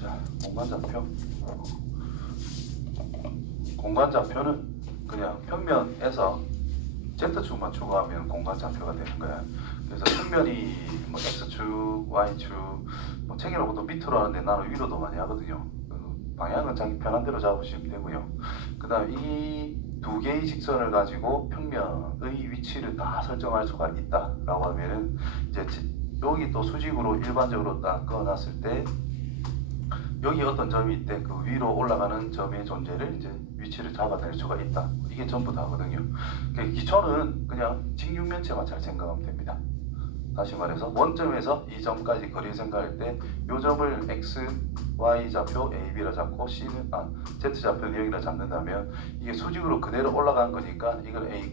자, 공간좌표. 공간좌표는 그냥 평면에서 Z축만 추가하면 공간좌표가 되는 거야. 그래서 평면이 뭐 X축, Y축, 뭐 책이라고도 밑으로 하는데 나는 위로도 많이 하거든요. 방향은 자기 편한 대로 잡으시면 되고요. 그 다음 이 두 개의 직선을 가지고 평면의 위치를 다 설정할 수가 있다라고 하면은 이제 여기 또 수직으로 일반적으로 딱 그어놨을 때 여기 어떤 점이 있대 그 위로 올라가는 점의 존재를 이제 위치를 잡아낼 수가 있다. 이게 전부 다거든요. 기초는 그냥 직육면체만 잘 생각하면 됩니다. 다시 말해서 원점에서 이 점까지 거리 생각할 때 이 점을 x, y 좌표 a, b라 잡고 z 좌표는 여기라 잡는다면 이게 수직으로 그대로 올라간 거니까 이걸 a, b,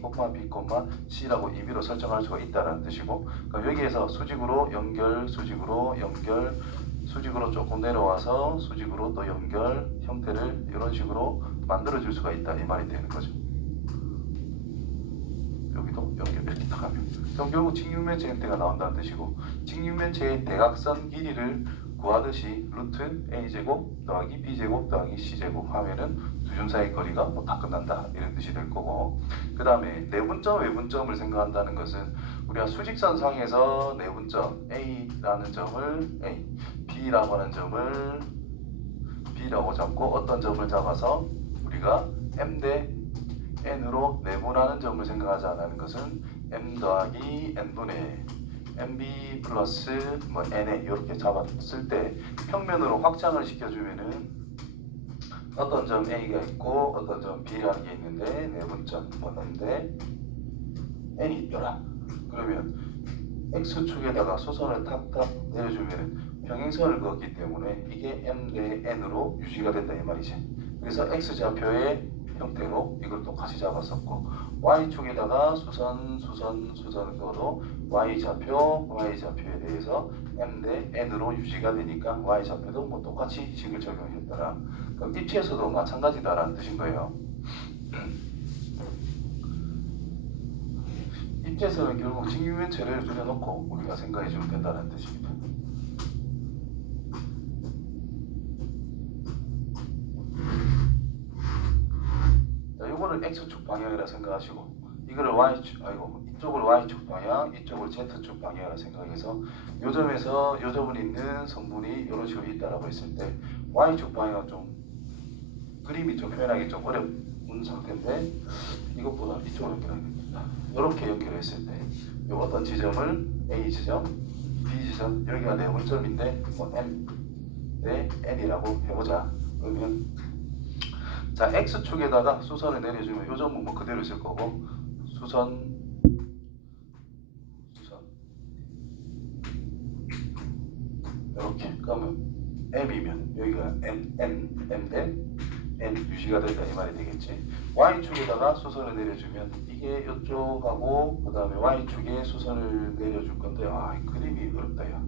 c라고 임의로 설정할 수가 있다는 뜻이고, 그러니까 여기에서 수직으로 연결, 수직으로 연결, 수직으로 조금 내려와서 수직으로 또 연결 형태를 이런 식으로 만들어 줄 수가 있다 이 말이 되는 거죠. 여기도 연결 이렇게 딱 하면 그럼 결국 직육면체 형태가 나온다는 뜻이고, 직육면체의 대각선 길이를 구하듯이 루트 a제곱 더하기 b제곱 더하기 c제곱 하면은 두 점 사이 거리가 뭐 다 끝난다 이런 뜻이 될 거고, 그 다음에 내분점 외분점을 생각한다는 것은 우리가 수직선상에서 내분점 a라는 점을 a, b라고 하는 점을 b라고 잡고 어떤 점을 잡아서 우리가 m 대 n으로 내분하는 점을 생각하자는 것은 m 더하기 n분의 mb 플러스 뭐 nA 이렇게 잡았을 때 평면으로 확장을 시켜주면은 어떤 점 A가 있고 어떤 점 B라는 게 있는데 내분점 뭐 n인데 n이 있더라. 그러면 x축에다가 수선을 탁탁 내려주면 평행선을 그었기 때문에 이게 m 대 n으로 유지가 된다 이 말이지. 그래서 x좌표의 형태로 이걸 똑같이 잡았었고, y축에다가 수선을 그어도 y좌표에 대해서 m 대 n으로 유지가 되니까 y좌표도 뭐 똑같이 식을 적용했더라. 그럼 입체에서도 마찬가지다라는 뜻인 거예요. 입체에서는 결국 직육면체를 그려놓고 우리가 생각해 주면 된다는 뜻입니다. 이거를 x축 방향이라 생각하시고 이거를 y축 이쪽을 y축 방향, 이쪽을 z축 방향이라 생각해서 요 점에서 요 점을 있는 성분이 이런 식으로 있다라고 했을 때 y축 방향은 좀 그림이 좀 표현하기 좀 어려운 상태인데 이것보다 이쪽으로 연결하겠습니다. 이렇게 연결했을 때 요 어떤 지점을 a 지점, b 지점 여기가 내분점인데 뭐 m 대 n이라고 해보자. 그러면 자, x축에다가 수선을 내려주면 요 점은 뭐 그대로 있을 거고 수선 이렇게 그러면 m이면 여기가 m 대 n 유지가 된다 이 말이 되겠지. y축에다가 수선을 내려주면 이게 이쪽하고 그 다음에 y축에 수선을 내려줄 건데 이 그림이 어렵다 야.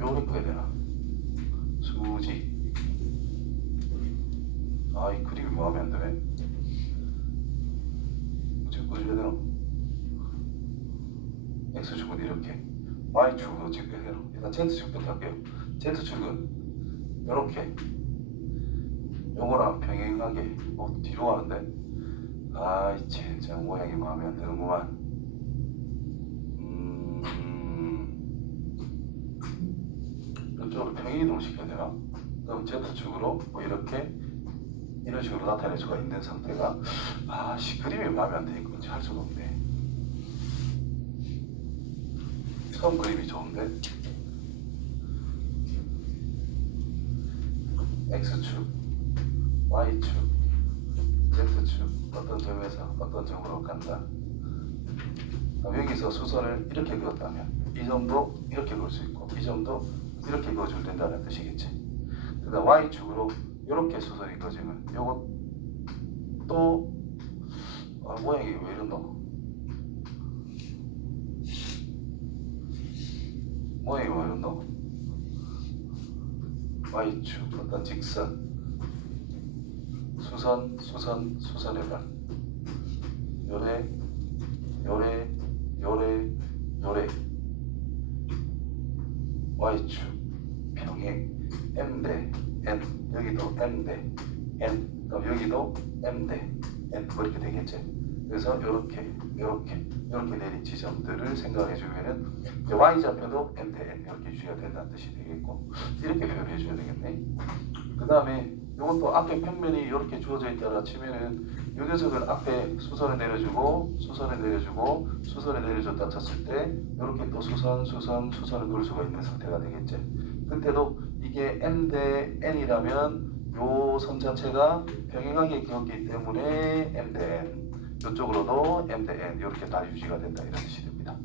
요렇게 해야 되나? 수직 이 그림이 마음에 안 드네. 어떻게 꺼줘야 되나? x축은 이렇게, y축은 어떻게 해야 되나? 일단 z축부터 할게요. z축은 이렇게 요거랑 평행하게 뒤로 가는데 진짜 모양이 마음에 안 드는구만. 이쪽으로 평행이동 시켜야 되나? 그럼 z축으로 뭐 이렇게 이런 식으로 나타낼 수가 있는 상태가 그림이 마음에 안 드니까 어찌 할 수가 없네. 처음 그림이 좋은데 x축, y축, z축 어떤 점에서 어떤 점으로 간다. 여기서 수선을 이렇게 그었다면 이 점도 이렇게 그을 수 있고 이 점도 이렇게 그어주면 된다는 뜻이겠지. 그 다음 y축으로 이렇게 수선이 그어지면 요거 또 모양이 왜 이러노? 모양이 왜 이러노? y축 어떤 직선 수선에다 요래 y축 평행 m 대 n, 여기도 m 대 n, 그럼 여기도 m 대 n 뭐 이렇게 되겠지. 그래서 이렇게 내린 지점들을 생각해 주면은 y좌표도 m 대 n 이렇게 유지가 된다는 뜻이 되겠고, 이렇게 표현해 줘야 되겠네. 그 다음에 이것도 앞에 평면이 이렇게 주어져 있다라 치면은 이 녀석은 앞에 수선을 내려주고 수선을 내려주고 수선을 내려줬다 쳤을 때 이렇게 또 수선을 그을 수가 있는 상태가 되겠지. 그때도 이게 m 대 n이라면 요 선 자체가 평행하게 그었기 때문에 m 대 n, 이쪽으로도 m 대 n 이렇게 다 유지가 된다 이런 뜻이 됩니다.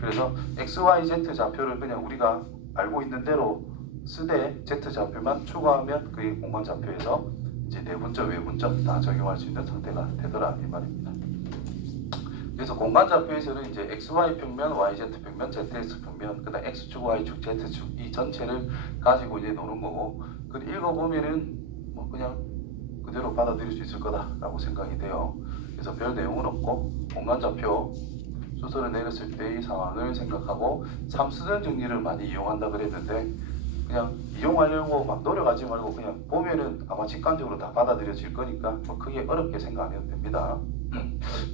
그래서 x, y, z 좌표를 그냥 우리가 알고 있는 대로 쓰되 z 좌표만 추가하면 그게 공간 좌표에서 이제 내분점, 외분점 다 적용할 수 있는 상태가 되더라 이 말입니다. 그래서 공간 좌표에서는 이제 xy 평면, yz 평면, zx 평면, 그다음 x축, y축, z축 이 전체를 가지고 이제 노는 거고, 그 읽어보면은 뭐 그냥 그대로 받아들일 수 있을 거다라고 생각이 돼요. 그래서 별 내용은 없고 공간 좌표 수선을 내렸을 때의 상황을 생각하고 삼수는 정리를 많이 이용한다 그랬는데 그냥 이용하려고 막 노력하지 말고 그냥 보면은 아마 직관적으로 다 받아들여질 거니까 뭐 크게 어렵게 생각 안 해도 됩니다.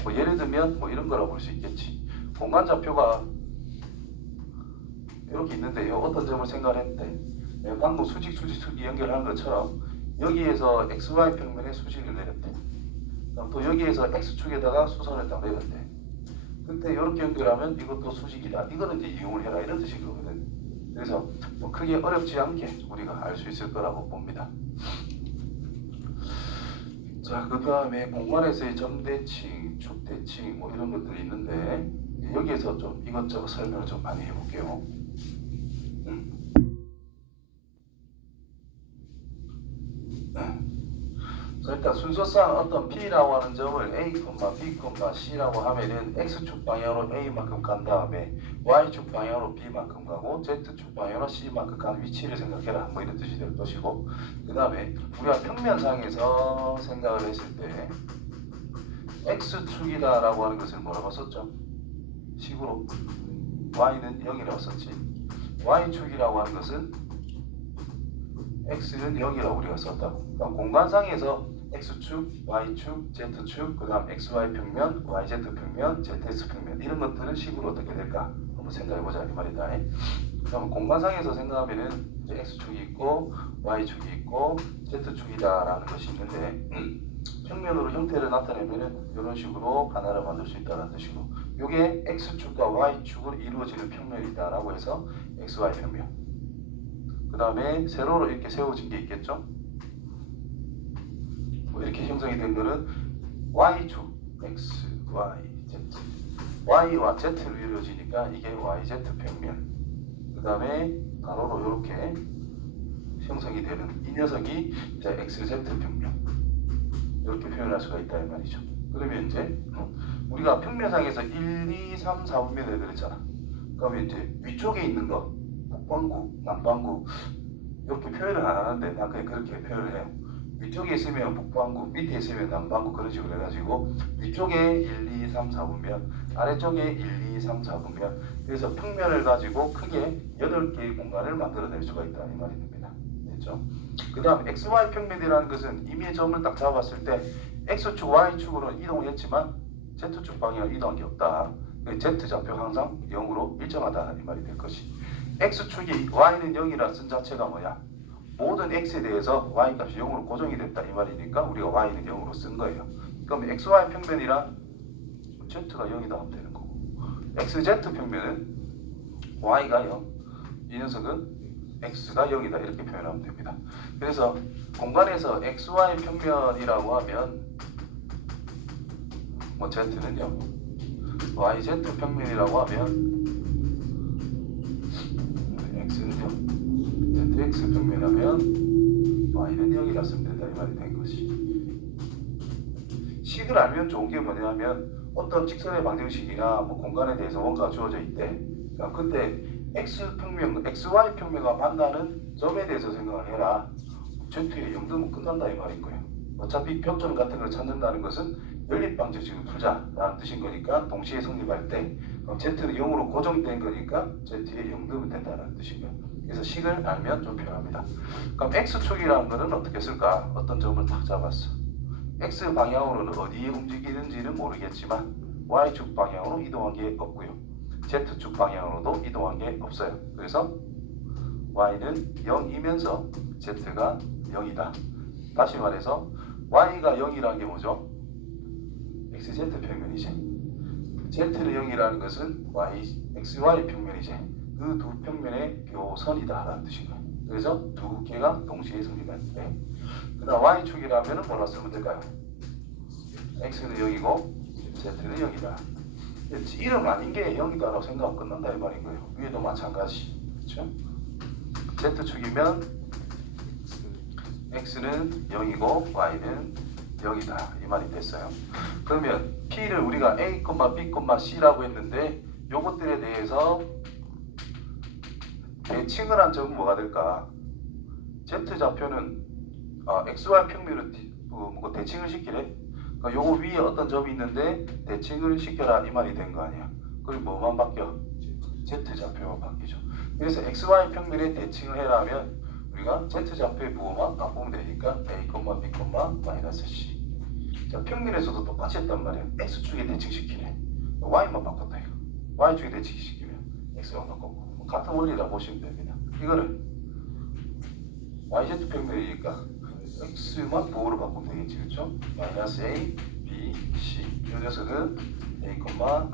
뭐 예를 들면 뭐 이런 거라고 볼 수 있겠지. 공간 좌표가 이렇게 있는데요. 어떤 점을 생각했는데 방금 수직 연결하는 것처럼 여기에서 XY 평면에 수직을 내렸대. 그럼 또 여기에서 X축에다가 수선을 딱 내렸대. 그때 이렇게 연결하면 이것도 수직이다. 이거는 이제 이용을 해라 이런 뜻이거든. 그래서 뭐 크게 어렵지 않게 우리가 알 수 있을 거라고 봅니다. 자, 그 다음에 공간에서의 점대칭, 축대칭 뭐 이런 것들이 있는데 여기에서 좀 이것저것 설명을 좀 많이 해볼게요. 자, 일단 순서상 어떤 P라고 하는 점을 A, B, C라고 하면은 X축 방향으로 A만큼 간 다음에 Y축 방향으로 B만큼 가고 Z축 방향으로 C만큼 가는 위치를 생각해라 뭐 이런 뜻이 될 것이고, 그 다음에 우리가 평면상에서 생각을 했을 때 X축이다 라고 하는 것을 뭐라고 썼죠? 식으로 Y는 0이라고 썼지. Y축이라고 하는 것은 X는 0이라고 우리가 썼다고. 그럼 공간상에서 X축, Y축, Z축, 그 다음 XY 평면, YZ 평면, ZS 평면 이런 것들은 식으로 어떻게 될까 한번 생각해보자 이 말이다. 그럼 공간상에서 생각하면은 이제 X축이 있고 Y축이 있고 Z축이다 라는 것이 있는데 평면으로 형태를 나타내면은 이런 식으로 하나를 만들 수 있다는 뜻이고, 이게 X축과 Y축으로 이루어지는 평면이다 라고 해서 XY 평면. 그 다음에 세로로 이렇게 세워진 게 있겠죠. 뭐 이렇게 형성이 된 거는 Y축, X, Y, Z, Y와 Z로 이루어지니까 이게 YZ 평면. 그 다음에 가로로 이렇게 형성이 되는 이 녀석이 이제 XZ 평면. 이렇게 표현할 수가 있다 이 말이죠. 그러면 이제 우리가 평면상에서 1, 2, 3, 4분면을 그랬잖아. 그러면 이제 위쪽에 있는 거 북반구, 남반구 이렇게 표현을 안 하는데 난 그냥 그렇게 표현을 해요. 위쪽에 있으면 북반구, 밑에 있으면 남반구 그런 식으로 해가지고 위쪽에 1, 2, 3, 4분면, 아래쪽에 1, 2, 3, 4분면. 그래서 평면을 가지고 크게 8개의 공간을 만들어낼 수가 있다 이 말이 됩니다. 됐죠? 그 다음 XY 평면이라는 것은 이미 점을 딱 잡았을 때 X축, Y축으로 이동을 했지만 Z축 방향으로 이동한 게 없다. Z좌표 항상 0으로 일정하다 이 말이 될 것이. X축이 Y는 0이라 쓴 자체가 뭐야? 모든 X에 대해서 Y 값이 0으로 고정이 됐다 이 말이니까 우리가 Y는 0으로 쓴 거예요. 그럼 XY 평면이란 Z가 0이다 하면 되는 거고, XZ 평면은 Y가 0, 이 녀석은 X가 0이다 이렇게 표현하면 됩니다. 그래서 공간에서 XY 평면이라고 하면 뭐 Z는 0, YZ 평면이라고 하면 ZX 평면하면 Y는 0이라 쓰면 된다 이 말이 된 것이. 식을 알면 좋은 게 뭐냐면 어떤 직선의 방정식이나 뭐 공간에 대해서 뭔가가 주어져 있대. 그때 X 평면, XY 평면과 만나는 점에 대해서 생각을 해라. Z의 0등은 끝난다 이 말인 거예요. 어차피 벽점 같은 걸 찾는다는 것은 연립 방정식을 풀자라는 뜻인 거니까 동시에 성립할 때 Z는 0으로 고정된 거니까 Z의 0등은 된다는 뜻인 거예요. 그래서 식을 알면 좀 필요합니다. 그럼 x축이라는 거는 어떻게 쓸까? 어떤 점을 딱 잡았어. x 방향으로는 어디에 움직이는지는 모르겠지만 y축 방향으로 이동한 게 없고요. z축 방향으로도 이동한 게 없어요. 그래서 y는 0이면서 z가 0이다. 다시 말해서 y가 0이라는 게 뭐죠? xz 평면이지. z는 0이라는 것은 xy 평면이지. 그 두 평면의 교선이다 라는 뜻인 거예요. 그래서 두 개가 동시에 성립하는데, 그 다음 y축이라면 뭐라 쓰면 될까요? x는 0이고 z는 0이다. 이름 아닌 게 0이다라고 생각하고 끝난다 이 말인 거예요. 위에도 마찬가지. 그렇죠? z축이면 x는 0이고 y는 0이다 이 말이 됐어요. 그러면 p를 우리가 a, b, c라고 했는데 요것들에 대해서 대칭을 한 점은 뭐가 될까? z좌표는 xy 평면을 대칭을 시키래. 그러니까 요거 위에 어떤 점이 있는데 대칭을 시켜라 이 말이 된 거 아니야. 그리고 뭐만 바뀌어? z좌표만 바뀌죠. 그래서 xy 평면에 대칭을 해라면 우리가 z좌표의 부호만 바꾸면 되니까 a, b, 마이너스 c. 자, 평면에서도 똑같이 했단 말이야. x축에 대칭시키네. y만 바꿨다 이거. y축에 대칭시키면 x만 바꿨고 같은 원리라 보시면 됩니다. 이거는 yz 평면이니까 x만 부호로 바꾸면 되겠지, 그렇죠? 마이너스 a, b, c. 이 녀석은 a,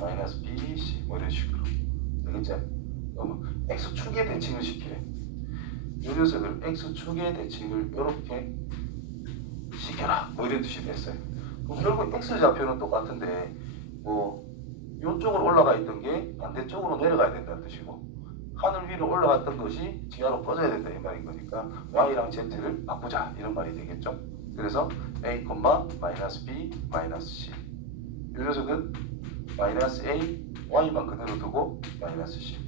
마이너스 b, c 뭐 이런 식으로 되겠지? 그러면 x축에 대칭을 시키래. 이 녀석을 x축에 대칭을 이렇게 시켜라 뭐 이런 뜻이 됐어요. 그럼 결국 x좌표는 똑같은데 뭐 이쪽으로 올라가 있던 게 반대쪽으로 내려가야 된다는 뜻이고, 하늘 위로 올라갔던 것이 지하로 꺼져야 된다 이 말인 거니까 y랑 z를 바꾸자 이런 말이 되겠죠. 그래서 a, 마이너스 b, 마이너스 c. 이 녀석은 마이너스 a, y만 그대로 두고 마이너스 c.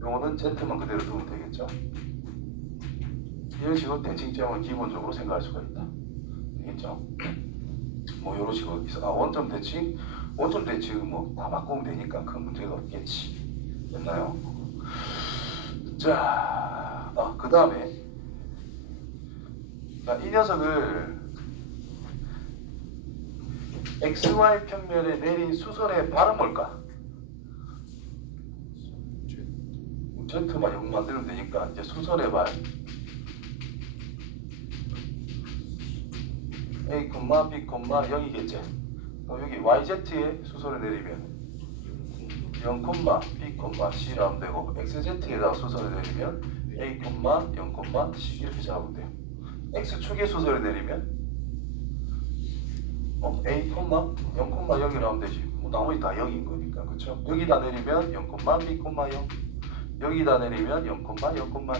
요거는 z만 그대로 두면 되겠죠. 이런 식으로 대칭점을 기본적으로 생각할 수가 있다. 되겠죠? 뭐 이런 식으로 있어. 원점 대칭 뭐 다 바꾸면 되니까 큰 문제가 없겠지. 됐나요? 자, 그 다음에 이 녀석을 XY 평면에 내린 수선의 발은 뭘까? Z만 0 만들면 되니까 이제 수선의 발 A, B, 0이겠지. 여기 YZ에 수선을 내리면 0, B, C라 하면 되고 XZ에다가 수선을 내리면 A, 0, C 이렇게 잡으면 돼요. X축에 수선을 내리면 A, 0, 0이라 하면 되지. 뭐 나머지 다 0인 거니까. 그렇죠? 여기다 내리면 0, B, 0 여기다 내리면 0, 0,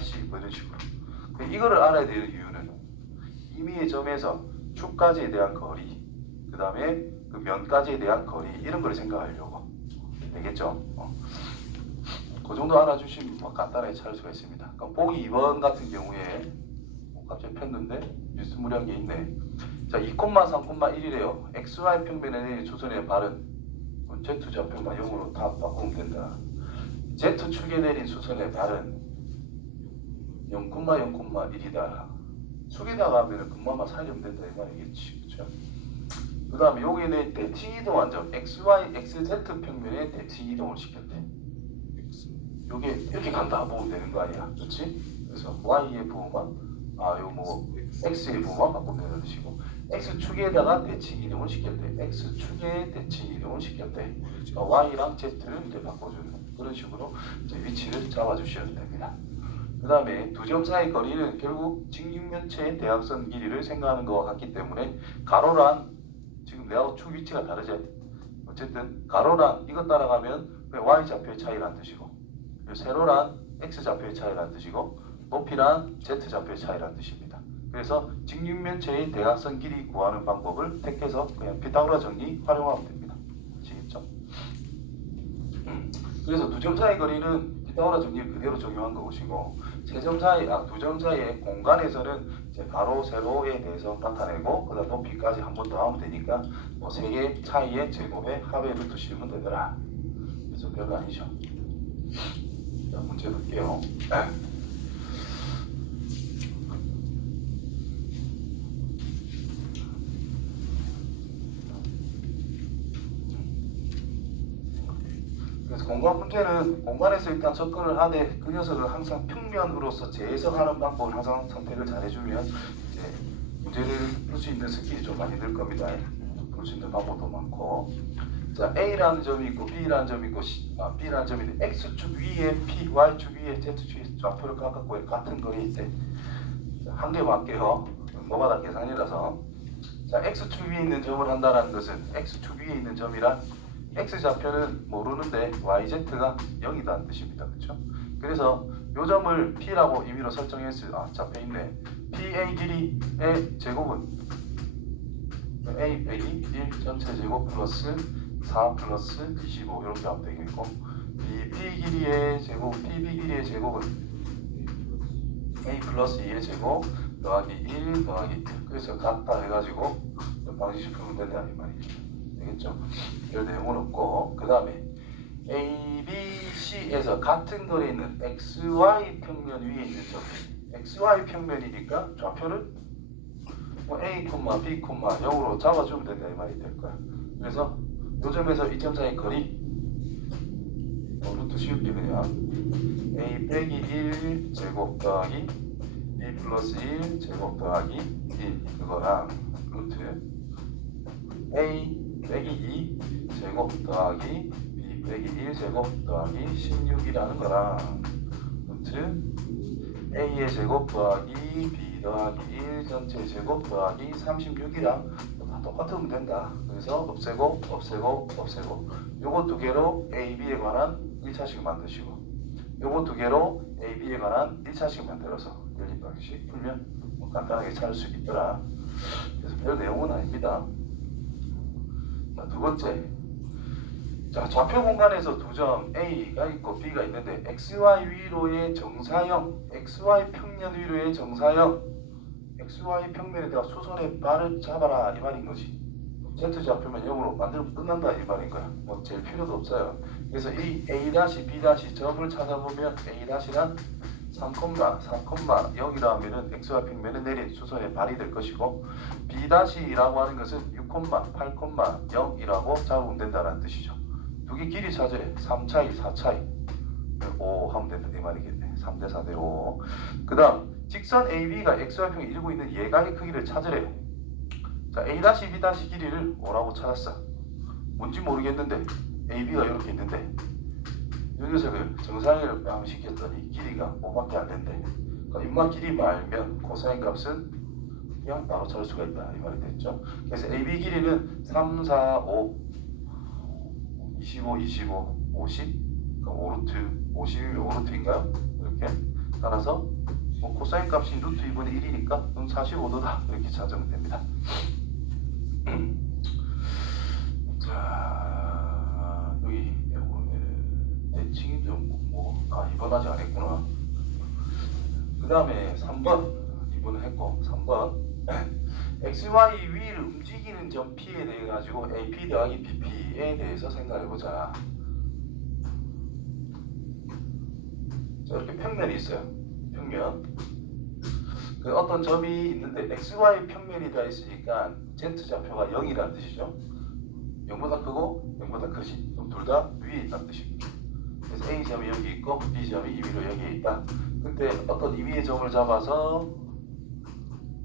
C 뭐 이런 식으로. 이거를 알아야 되는 이유는 임의의 점에서 축까지에 대한 거리, 그 다음에 그 면까지에 대한 거리 이런 걸 생각하려고. 되겠죠? 그 정도 알아주시면 뭐 간단하게 찾을 수가 있습니다. 그럼 보기 2번 같은 경우에 갑자기 폈는데 뉴스무리한 게 있네. 자, 2, 3, 1이래요. XY 평면에 내린 수선의 발은 Z좌표만 0으로 다 바꾸면 된다. Z축에 내린 수선의 발은 0, 1이다. 축에다가 하면 금마만 살리면 된다 이 말이겠지. 그렇죠? 그 다음에 여기는 대칭 이동한 점 XY, XZ 평면에 대칭 이동을 시켰대. 요게 이렇게 간다 보면 되는 거 아니야. 그렇지? 그래서 Y의 부호만 X의 부호만 바꾸면 되는 뜻이고, X축에다가 대칭 이동을 시켰대. X축에 대칭 이동을 시켰대. Y랑 Z를 이제 바꿔주는 그런 식으로 이제 위치를 잡아주셔야 됩니다. 그 다음에 두 점 사이 거리는 결국 직육면체의 대각선 길이를 생각하는 것과 같기 때문에 가로란 지금 내하고 축 위치가 다르죠. 어쨌든 가로란 이것 따라가면 Y좌표의 차이라는 뜻이고, 세로란 X좌표의 차이라는 뜻이고, 높이란 Z좌표의 차이라는 뜻입니다. 그래서 직육면체의 대각선 길이 구하는 방법을 택해서 그냥 피타고라 정리 활용하면 됩니다. 아시겠죠? 그래서 두 점 사이 거리는 피타고라 정리를 그대로 적용한 것이고, 두 점 사이의 공간에서는 이제 가로, 세로에 대해서 나타내고, 그다음 높이까지 한 번 더 하면 되니까 뭐 세 개 차이의 제곱에 합에 붙으시면 되더라. 그래서 별거 아니죠. 자, 문제 볼게요. 그래서 공간 문제는 공간에서 일단 접근을 하되 그 녀석을 항상 평면으로서 재해석하는 방법을 항상 선택을 잘 해주면 이제 문제를 풀 수 있는 스킬이 좀 많이 늘 겁니다. 풀 수 있는 방법도 많고. 자, A라는 점이 있고 B라는 점이 있고 B라는 점이 있는데 X축 위에 P, Y축 위에 Z축에 좌표를 깎았고 같은 거리에 있대. 한 개 맞게요. 뭐마다 계산이라서. 자, X축 위에 있는 점을 한다는 것은 X축 위에 있는 점이란 X좌표는 모르는데 YZ가 0이다는 뜻입니다. 그렇죠? 그래서 이 점을 P라고 임의로 설정했어요. 잡혀있네. PA 길이의 제곱은 A 빼기 1 전체 제곱 플러스 4 플러스 25 이렇게 하면 되겠고 B 길이의 제곱, PB 길이의 제곱은 A 플러스 2의 제곱 더하기 1 더하기 1 그래서 같다 해가지고 방식식 풀면 된다 이 말이죠. 되겠죠? 이런 내용은 없고 그 다음에 A, B, C에서 같은 거리에 있는 XY 평면 위에 있는 점 XY 평면이니까 좌표를 A, B, 0으로 잡아주면 된다 이 말이 될 거야. 그래서 이 점에서 이 점 사이 거리 루트 쉬울게 그냥 A 빼기 1 제곱 더하기 B 플러스 1 제곱 더하기 1 그거랑 루트 A 빼기 2 제곱 더하기 B 빼기 1 제곱 더하기 16이라는 거랑 루트 A의 제곱 더하기 B 더하기 1 전체 제곱 더하기 36이랑 다 똑같으면 된다. 그래서 없애고 없애고 없애고 요거 두 개로 A, B에 관한 1차식 만드시고 요거 두 개로 A, B에 관한 1차식 만들어서 연립방식 풀면 뭐 간단하게 찾을 수 있더라. 그래서 별 내용은 아닙니다. 자, 두 번째, 자, 좌표 공간에서 두 점 A가 있고 B가 있는데 XY 위로의 정사형, XY 평면 위로의 정사형, XY 평면에다가 수선의 발을 잡아라 이 말인 거지. Z 좌표면 0으로 만들면 끝난다 이 말인 거야. 뭐 잴 필요도 없어요. 그래서 이 A-, B- 점을 찾아보면 A-란 3,0이라 하면은 XY 평면에 내린 수선의 발이 될 것이고 B-라고 하는 것은 6,8,0이라고 잡으면 된다는 뜻이죠. 두 개 길이 찾으래. 3차이, 4차이. 5 하면 된다 이 말이겠네. 3대 4대 5. 그 다음 직선 AB가 XY평을 이루고 있는 예각의 크기를 찾으래요. 자, A-, B- 길이를 5라고 찾았어. 뭔지 모르겠는데 AB가 이렇게 있는데 이 녀석을 정사형을 시켰더니 길이가 5밖에 안 된대. 그러니까 인마 길이만 알면 코사인 값은 그냥 바로 찾을 수가 있다 이 말이 됐죠. 그래서 AB 길이는 3, 4, 5 25, 25, 50 그럼 5루트 50이면 5루트인가요? 이렇게 따라서 뭐 코사인 값이 루트 2분의 1이니까 그럼 45도다 이렇게 찾으면 됩니다. 자, 여기 대칭이 좀 이번 아직 안 했구나. 그 다음에 3번 2번은 했고 3번 XY 위를 움직이는 점 P에 대해 가지고 AP 더하기 PP에 대해서 생각해보자. 자, 이렇게 평면이 있어요. 평면. 그 어떤 점이 있는데 XY 평면이 다 있으니까 Z좌표가 0이라는 뜻이죠. 0보다 크고 0보다 크지. 그럼 둘 다 위에 있다는 뜻입니다. 그래서 A점이 여기 있고 B점이 임의로 여기에 있다. 그때 어떤 임의의 점을 잡아서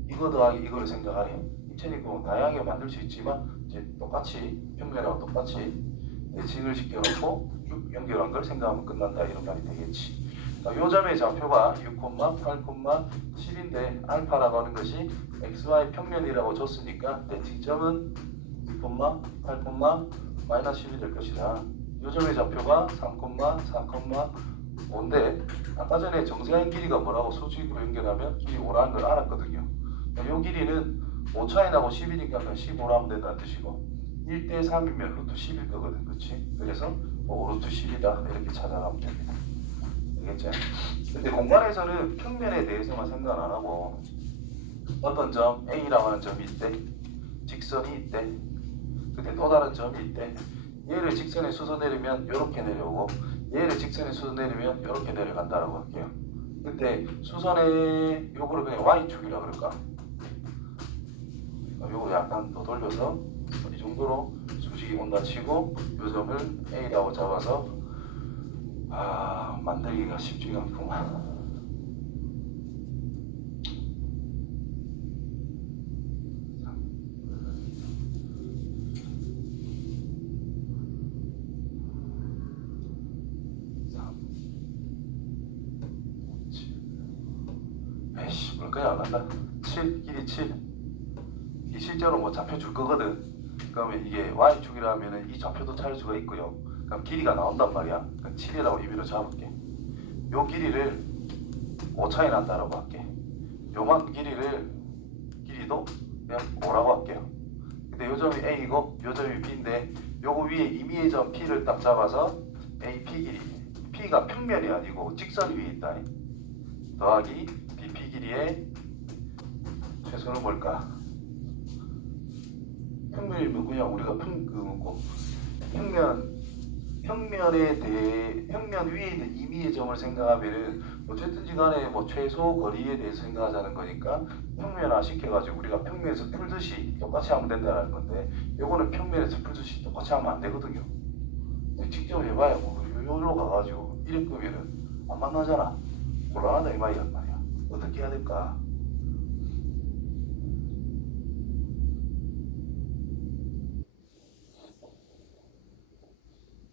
이거 더하기 이거를 생각하면 입체니까 다양하게 만들 수 있지만 이제 똑같이 평면하고 똑같이 대칭을 시켜놓고 쭉 연결한 걸 생각하면 끝난다 이런 말이 되겠지. 그러니까 요 점의 좌표가 6,8,10인데 알파라고 하는 것이 XY 평면이라고 줬으니까 대칭점은 2,8,-10이 될 것이다. 요 점의 좌표가 3,4,5인데 아까 전에 정사형 길이가 뭐라고 수직으로 연결하면 길이 5라는 걸 알았거든요. 요 길이는 5차이 나고 10이니까 15로 하면 된다는 뜻이고 1대 3이면 루트 10일 거거든. 그렇지? 그래서 5루트 10이다 이렇게 찾아가면 됩니다. 알겠죠? 근데 공간에서는 평면에 대해서만 생각 안 하고 어떤 점 A라고 하는 점이 있대. 직선이 있대. 근데 또 다른 점이 있대. 얘를 직선에 수서 내리면 이렇게 내려오고 얘를 직선에 수서 내리면 이렇게 내려간다라고 할게요. 근데 수선의 요거를 그냥 Y축이라 그럴까? 요거 약간 더 돌려서 이 정도로 수직이 온다 치고 요 점을 A라고 잡아서 만들기가 쉽지가 않구만. 에이씨, 물까지 안 간다. 7, 길이 7. 이 실제로 뭐 좌표 줄 거거든. 그러면 이게 y축이라면 이 좌표도 찾을 수가 있고요. 그럼 길이가 나온단 말이야. 그럼 7이라고 임의로 잡을게. 요 길이를 5차이 난다라고 할게. 요만 길이도 그냥 5라고 할게요. 근데 요 점이 A이고 요 점이 B인데 요거 위에 임의의 점 P를 딱 잡아서 AP 길이. P가 평면이 아니고 직선 위에 있다. 더하기 BP 길이의 최소는 뭘까? 평면이면 그냥 우리가 평면 위에 있는 임의의 점을 생각하면은 어쨌든지 간에 뭐 최소 거리에 대해서 생각하자는 거니까 평면화 시켜가지고 우리가 평면에서 풀듯이 똑같이 하면 된다는 건데 요거는 평면에서 풀듯이 똑같이 하면 안 되거든요. 직접 해봐야 뭐 요로 가가지고 이럴 거면은 안 만나잖아. 곤란하다 이 말이란 말이야. 어떻게 해야 될까?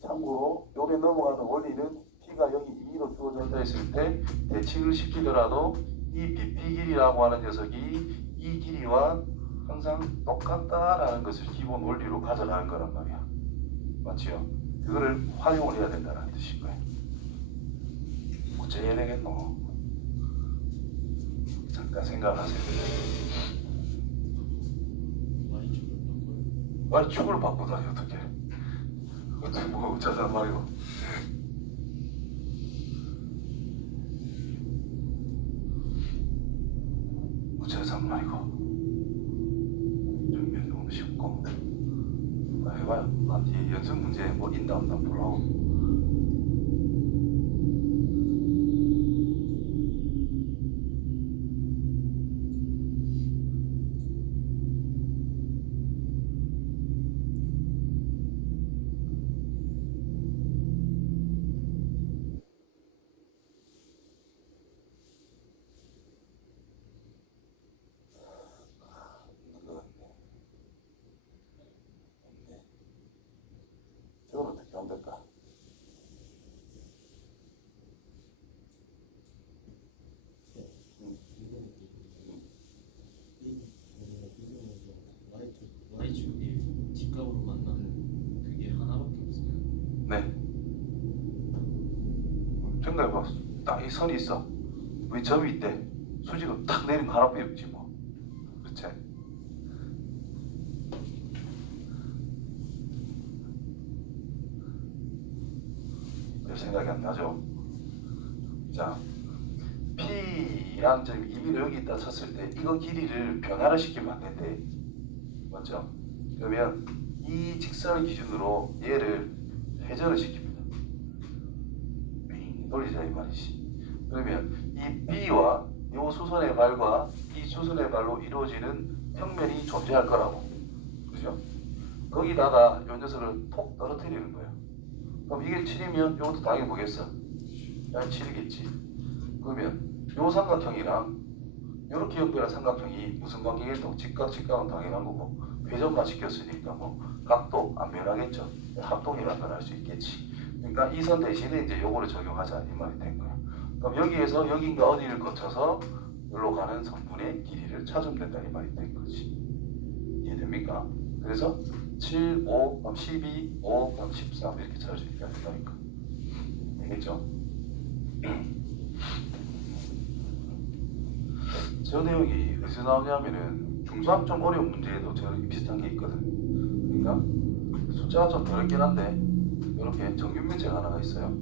참고로 요게 넘어가는 원리는 P가 여기 2로 주어져 있을 때 대칭을 시키더라도 이 BP 길이라고 하는 녀석이 이 길이와 항상 똑같다라는 것을 기본 원리로 가져가는 거란 말이야. 맞지요? 그거를 활용을 해야 된다는 뜻인 거야. 어째 해야 되겠노? 잠깐 생각하세요. Y축을 바꾸다니 어떻게? 뭐 어쩌자는 말이고. 어쩌자는 말이고. 정면 너무 쉽고. 해봐요. 뒤에 연습 문제 뭐 있나 없나 보라고. 저걸 어떻게 하면 될까? Y축이 뒷값으로 만나는 그게 하나밖에 없어요. 네. 생각해봐. 딱 이 선이 있어. 왜 점이 있대? 수직으로 딱 내린 거 하나밖에 없지 뭐. 그치? 별 생각이 안 나죠? 자, P랑 점이 임의로 여기 있다 쳤을 때 이거 길이를 변화를 시키면 안 된대. 맞죠? 그러면 이 직선을 기준으로 얘를 회전을 시킵니다. 빙 돌리자 이 말이지. 그러면 이 B와 이 수선의 발과 이 수선의 발로 이루어지는 평면이 존재할 거라고. 그죠? 거기다가 이 녀석을 톡 떨어뜨리는 거예요. 그럼 이게 7이면 이것도 당연히 뭐겠어? 그냥 7이겠지. 그러면 이 삼각형이랑 이렇게 연결한 삼각형이 무슨 관계겠노? 직각은 당연한 거고 회전만 시켰으니까 뭐 각도 안 변하겠죠. 합동이라는 걸 할 수 있겠지. 그러니까 이 선 대신에 이제 요거를 적용하자 이 말이 된 거야. 그럼 여기에서 여긴가 어디를 거쳐서 여기로 가는 선분의 길이를 찾으면 된다 이 말이 된 거지. 이해됩니까? 그래서 7, 5, 그럼 12, 5, 그럼 13 이렇게 찾을 수 있게 된다니까. 알겠죠? 저 내용이 어디서 나오냐면은 중수학 좀 어려운 문제에도 저렇게 비슷한 게 있거든. 그러니까 숫자가 좀 어렵긴 한데 이렇게 정규면체가 하나가 있어요.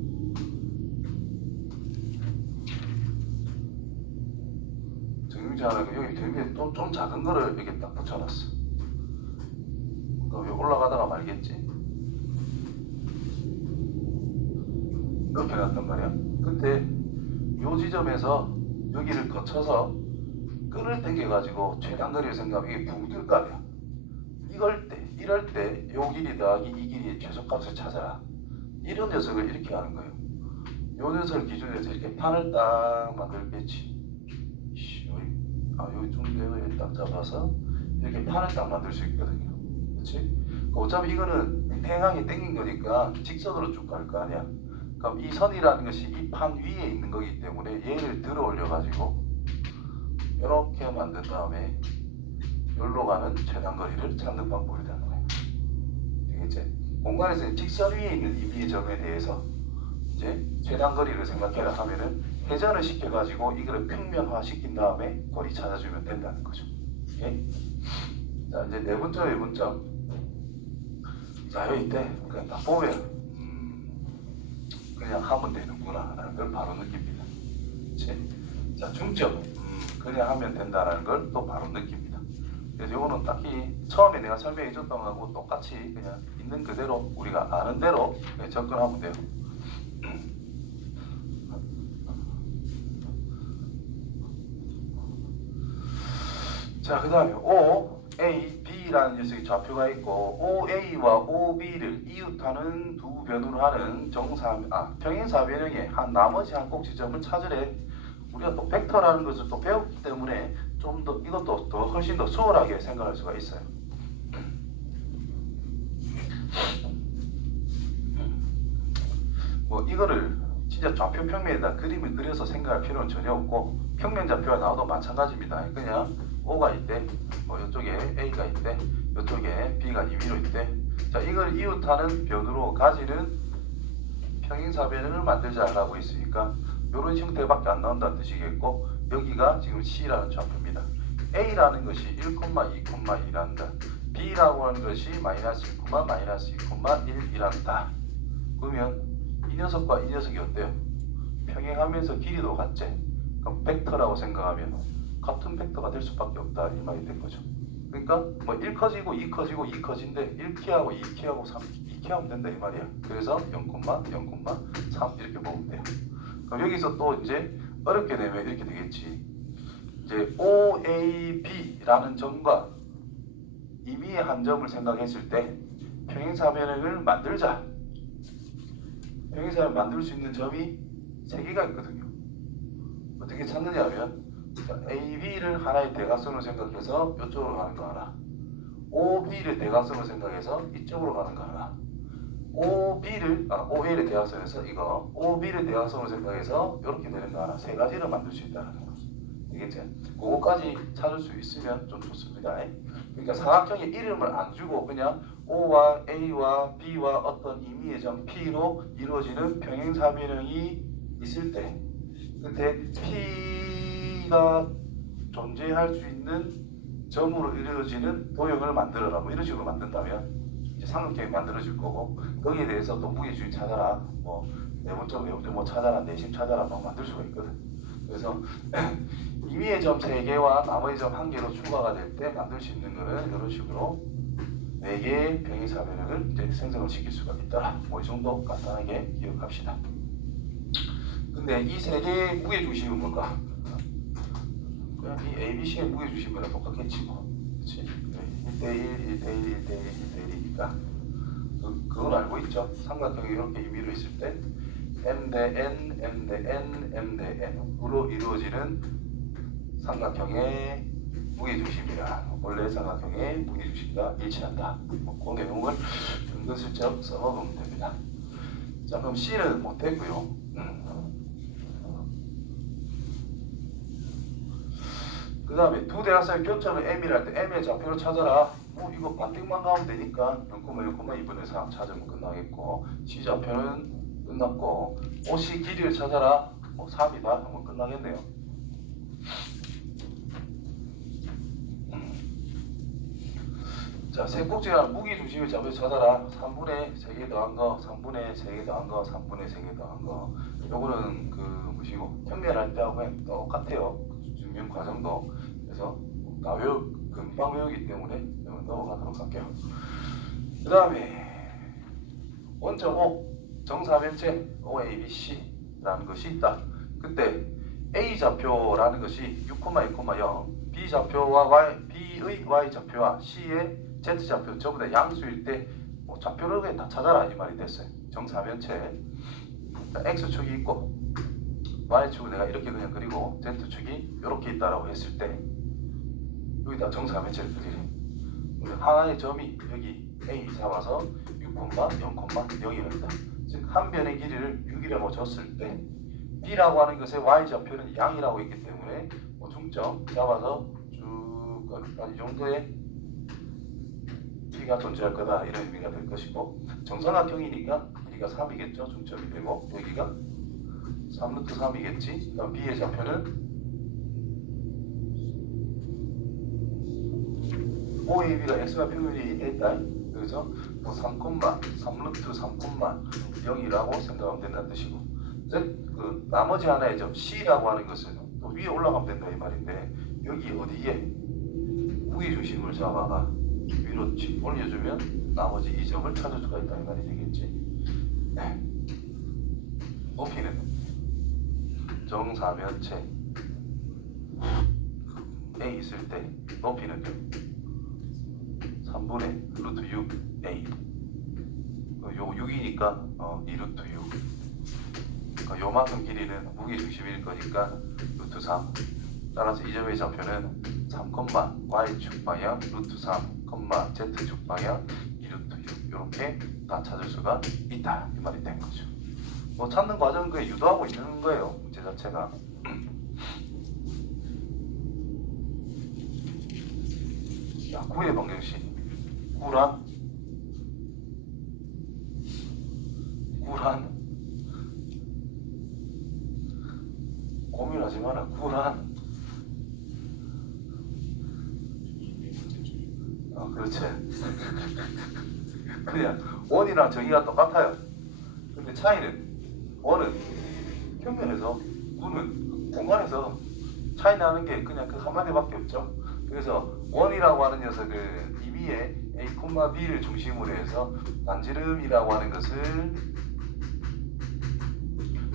정규면체 하나가 여기 뒤에 또 좀 작은 거를 이렇게 딱 붙여놨어. 그럼 여기 올라가다가 말겠지. 이렇게 놨단 말이야. 근데 요 지점에서 여기를 거쳐서 끈을 당겨가지고 최단 거리를 생각하면 이게 붕 뜰 거 아니야. 이럴 때 요 길이 더하기 이 길이의 최소값을 찾아라. 이런 녀석을 이렇게 하는 거예요. 요 녀석을 기준으로 이렇게 판을 딱 만들겠지. 여기 중대에 딱 잡아서 이렇게 판을 딱 만들 수 있거든요. 그렇지? 어차피 이거는 팽하게 당긴 거니까 직선으로 쭉 갈 거 아니야. 그럼 이 선이라는 것이 이 판 위에 있는 거기 때문에 얘를 들어 올려 가지고 이렇게 만든 다음에 여기로 가는 최단거리를 찾는 방법이 되는 거예요. 되겠지? 공간에서 직선 위에 있는 임의의 점에 대해서 이제 최단거리를 생각해라 하면은 회전을 시켜가지고 이거를 평면화 시킨 다음에 거리 찾아주면 된다는 거죠. 오케이? 자, 이제 네 번째 외분점. 자, 여기 때 그냥 딱 보면 그냥 하면 되는구나 라는 걸 바로 느낍니다. 그치? 자, 중점. 그냥 하면 된다라는 걸 또 바로 느낍니다. 그래서 이거는 딱히 처음에 내가 설명해 줬던 거하고 똑같이 그냥 있는 그대로 우리가 아는 대로 그냥 접근하면 돼요. 자, 그 다음에 O, A, B라는 녀석이 좌표가 있고 OA와 OB를 이웃하는 두 변으로 하는 평행사변형의 나머지 한 꼭 지점을 찾으래. 우리가 또 벡터라는 것을 또 배웠기 때문에 좀 더 이것도 더 훨씬 더 수월하게 생각할 수가 있어요. 뭐 이거를 진짜 좌표 평면에다 그림을 그려서 생각할 필요는 전혀 없고 평면 좌표가 나와도 마찬가지입니다. 그냥 O가 있대, 뭐 이쪽에 A가 있대, 이쪽에 B가 임의로 있대. 자, 이걸 이웃하는 변으로 가지는 평행사변을 만들자라고 있으니까 이런 형태밖에 안 나온다는 뜻이겠고 여기가 지금 C라는 좌표입니다. A라는 것이 1,2,2란다. B라고 하는 것이 마이너스 1, 마이너스 2,1이란다. 그러면 이 녀석과 이 녀석이 어때요? 평행하면서 길이도 같지? 그럼 벡터라고 생각하면 같은 벡터가 될 수밖에 없다 이 말이 된 거죠. 그러니까 뭐 1 커지고 2 커지고 2 커진데 1키하고 2키하고 3 2키 하면 된다 이 말이야. 그래서 0,0,3 이렇게 보면 돼요. 그럼 여기서 또 이제 어렵게 되면 이렇게 되겠지. 이제 OAB라는 점과 임의의 한 점을 생각했을 때 평행사변형을 만들자. 평행사변을 만들 수 있는 점이 3개가 있거든요. 어떻게 찾느냐면 AB를 하나의 대각선으로 생각해서 이쪽으로 가는 거 하나, OB를 대각선으로 생각해서 이쪽으로 가는 거 하나, OA를 대각선에서 이거, OB를 대각선으로 생각해서 이렇게 되는 거 하나, 3가지를 만들 수 있다는 거. 되겠지? 그거까지 찾을 수 있으면 좀 좋습니다. 그러니까 사각형의 이름을 안 주고 그냥 O와 A와 B와 어떤 임의의 점 P로 이루어지는 평행사변형이 있을 때 그때 P가 존재할 수 있는 점으로 이루어지는 도형을 만들어라 뭐 이런 식으로 만든다면 이제 삼각형이 만들어질 거고 거기에 대해서 또 무게중심 찾아라 뭐 내분점 외분점 뭐 찾아라 내심 찾아라 막 만들 수가 있거든. 그래서 임의의 점 3개와 나머지 점 1개로 추가가 될 때 만들 수 있는 거는 이런 식으로 4개의 평행사변형을 이제 생성을 시킬 수가 있더라. 뭐 이 정도 간단하게 기억합시다. 근데 이 3개의 무게중심은 뭘까? 그냥 이 ABC의 무게중심이랑 똑같겠지 뭐. 그치? 1대1, 1대1, 1대1, 1대1이니까 그건 알고 있죠? 삼각형이 이렇게 임의로 있을 때 M 대 N, M 대 N, M 대 N으로 이루어지는 삼각형의 무게중심이란 원래 삼각형의 무게중심과 일치한다. 그 내용을 은근슬쩍 써먹으면 됩니다. 자, 그럼 C는 못했고요. 그 다음에 두 대각선의 교점을 M이랄 때 M의 좌표를 찾아라. 뭐 이거 반띵만 가면 되니까 0,1,2분의 3 찾으면 끝나겠고 C 좌표는 끝났고 OC 길이를 찾아라. 뭐 3이다 하면 끝나겠네요. 자, 세 꼭지가 무게중심의 좌표를 찾아라. 3분의 3개 더한 거, 3분의 3개 더한 거, 3분의 3개 더한 거. 요거는 그 뭐시고 평면할 때하고 그냥 똑같아요. 증명 과정도. 그래서 금방 외우기 때문에 넘어가도록 할게요. 그 다음에 원점 O 정사변체 OABC라는 것이 있다. 그때 A 좌표라는 것이 6,1,0 B 좌표와 B의 Y 좌표와 C의 Z 좌표 전부 다 양수일 때 뭐 좌표를 그냥 다 찾아라 이 말이 됐어요. 정사변체 자, X축이 있고 Y축을 내가 이렇게 그냥 그리고 Z축이 이렇게 있다라고 했을 때 여기다 정사면체를 그리래. 하나의 점이 여기 A 잡아서 6,0,0,0이랍니다. 즉 한 변의 길이를 6이라고 줬을 때 B라고 하는 것의 Y좌표는 양이라고 있기 때문에 뭐 중점 잡아서 쭉 이 정도의 B가 존재할 거다 이런 의미가 될 것이고 정사각형이니까 길이가 3이겠죠. 중점이 되고 여기가 3루트 3이겠지. 그럼 B의 좌표는 OAB가 X와 평균이 있다. 그래서 뭐 3루트 3,0이라고 생각하면 된다는 뜻이고, 즉 그 나머지 하나의 점 C라고 하는 것은 또 위에 올라가면 된다 이 말인데 여기 어디에 무게 중심을 잡아가 위로 올려주면 나머지 이 점을 찾을 수가 있다 이 말이 되겠지. 네. 높이는 정사면체 A 있을 때 높이는 3분의 루트 6A. 요 6이니까 2루트 6. 요만큼 길이는 무게 중심일 거니까 루트 3. 따라서 이 점의 좌표는 3, Y축 방향 루트 3, Z축 방향 2루트 6. 이렇게 다 찾을 수가 있다 이 말이 된 거죠. 뭐 찾는 과정은 그에 유도하고 있는 거예요. 문제 자체가. 자, 구의 방정식. 구란 고민하지 마라. 구란 그렇지. 그냥 원이랑 정의가 똑같아요. 근데 차이는 원은 평면에서 구는 공간에서 차이 나는 게 그냥 그 한마디밖에 없죠. 그래서 원이라고 하는 녀석은 임의의 A, B를 중심으로 해서 반지름이라고 하는 것을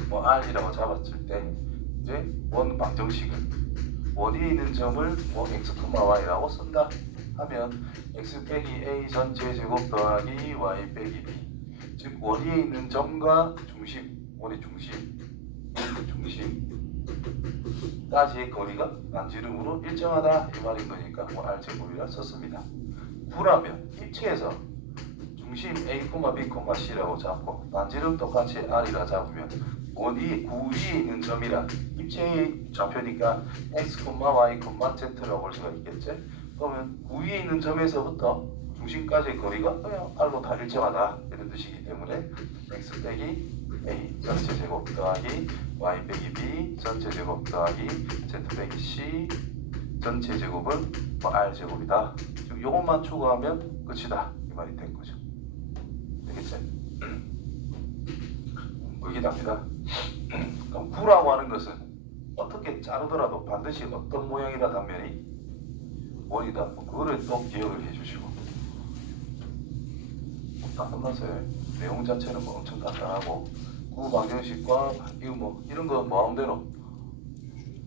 뭐 R이라고 잡았을 때 이제 원 방정식은 원 위에 있는 점을 뭐 X, Y라고 쓴다 하면 X 빼기 A 전체 제곱 더하기 Y 빼기 B. 즉 원 위에 있는 점과 중심, 원의 중심까지의 거리가 반지름으로 일정하다 이 말인 거니까 뭐 R제곱이라 썼습니다. 구라면 입체에서 중심 A, B, C라고 잡고 반지름 똑같이 R이라 잡으면 구 위에 있는 점이라 입체의 좌표니까 X, Y, Z라고 볼 수가 있겠지. 그러면 구 위에 있는 점에서부터 중심까지의 거리가 그냥 R로 다 일정하다 이런 뜻이기 때문에 X 빼기 A 전체 제곱 더하기 Y 빼기 B 전체 제곱 더하기 Z 빼기 C 전체 제곱은 뭐 R 제곱이다. 지금 요것만 추가하면 끝이다 이 말이 된 거죠. 되겠지? 그게 답니다. 그럼 구라고 하는 것은 어떻게 자르더라도 반드시 어떤 모양이다 단면이 원이다. 그거를 또 기억을 해주시고 다 끝났어요. 내용 자체는 뭐 엄청 간단하고 구 방정식과 이거 뭐 이런 거 마음대로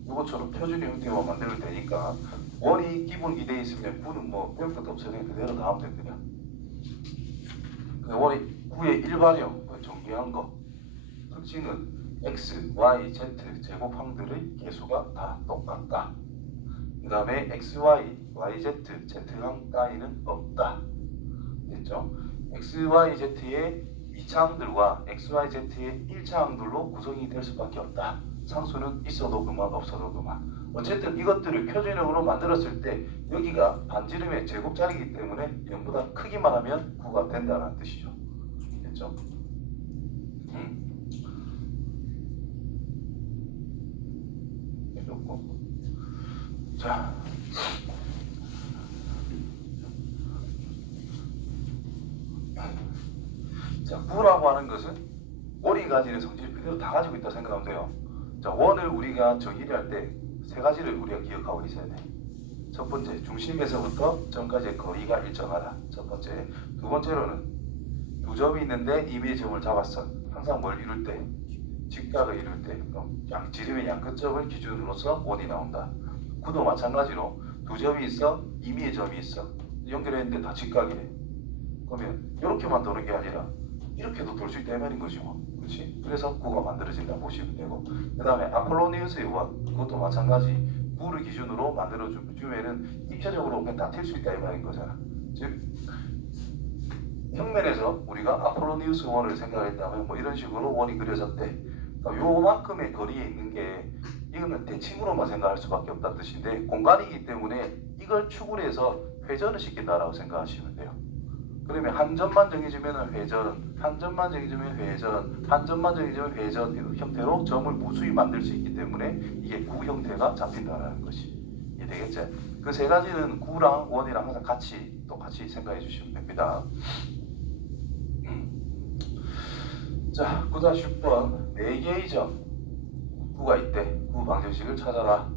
이것처럼 표준의 형태만 만들면 되니까 원이 기본이 돼 있으면 구는 뭐 별 것도 없어요. 그냥 그대로 나오면 됩니다. 원이 구의 일반형 정리한 거 특징은 x, y, z 제곱항들의 개수가 다 똑같다. 그 다음에 x, y, y, z, z항 따위는 없다. 됐죠? x, y, z의 2차항들과 x, y, z의 1차항들로 구성이 될 수밖에 없다. 상수는 있어도 그만 없어도 그만. 어쨌든 이것들을 표준형으로 만들었을 때 여기가 반지름의 제곱자리이기 때문에 0보다 크기만 하면 9가 된다는 뜻이죠. 됐죠? 해줬고. 자. 자, 9라고 하는 것은 원이 가지는 성질 그대로 다 가지고 있다 생각하면 돼요. 자, 원을 우리가 정의를 할 때 세 가지를 우리가 기억하고 있어야 돼. 첫 번째, 중심에서부터 점까지의 거리가 일정하다. 첫 번째. 두 번째로는 두 점이 있는데 임의의 점을 잡았어. 항상 뭘 이룰 때? 직각을 이룰 때. 지름의 양 끝점을 기준으로서 원이 나온다. 구도 마찬가지로 두 점이 있어. 임의의 점이 있어. 연결했는데 다 직각이래. 그러면 이렇게만 도는 게 아니라 이렇게도 돌 수 있다 이 말인 거지 뭐. 그렇지? 그래서 9가 만들어진다 보시면 되고, 그 다음에 아폴로니우스의 원, 그것도 마찬가지. 9를 기준으로 만들어주면은 입체적으로 그냥 다 튈 수 있다 이 말인 거잖아. 즉 평면에서 우리가 아폴로니우스 원을 생각했다면 뭐 이런 식으로 원이 그려졌대. 그러니까 요만큼의 거리에 있는 게 이거는 대칭으로만 생각할 수밖에 없다는 뜻인데, 공간이기 때문에 이걸 축으로 해서 회전을 시킨다라고 생각하시면 돼요. 그러면 한 점만 정해지면 회전, 한 점만 정해지면 회전, 한 점만 정해지면 회전, 이런 형태로 점을 무수히 만들 수 있기 때문에 이게 구 형태가 잡힌다는 것이 이해되겠지? 그 세 가지는 구랑 원이랑 항상 똑같이 생각해 주시면 됩니다. 자, 9-6번 4개의 점 구가 있대. 구 방정식을 찾아라.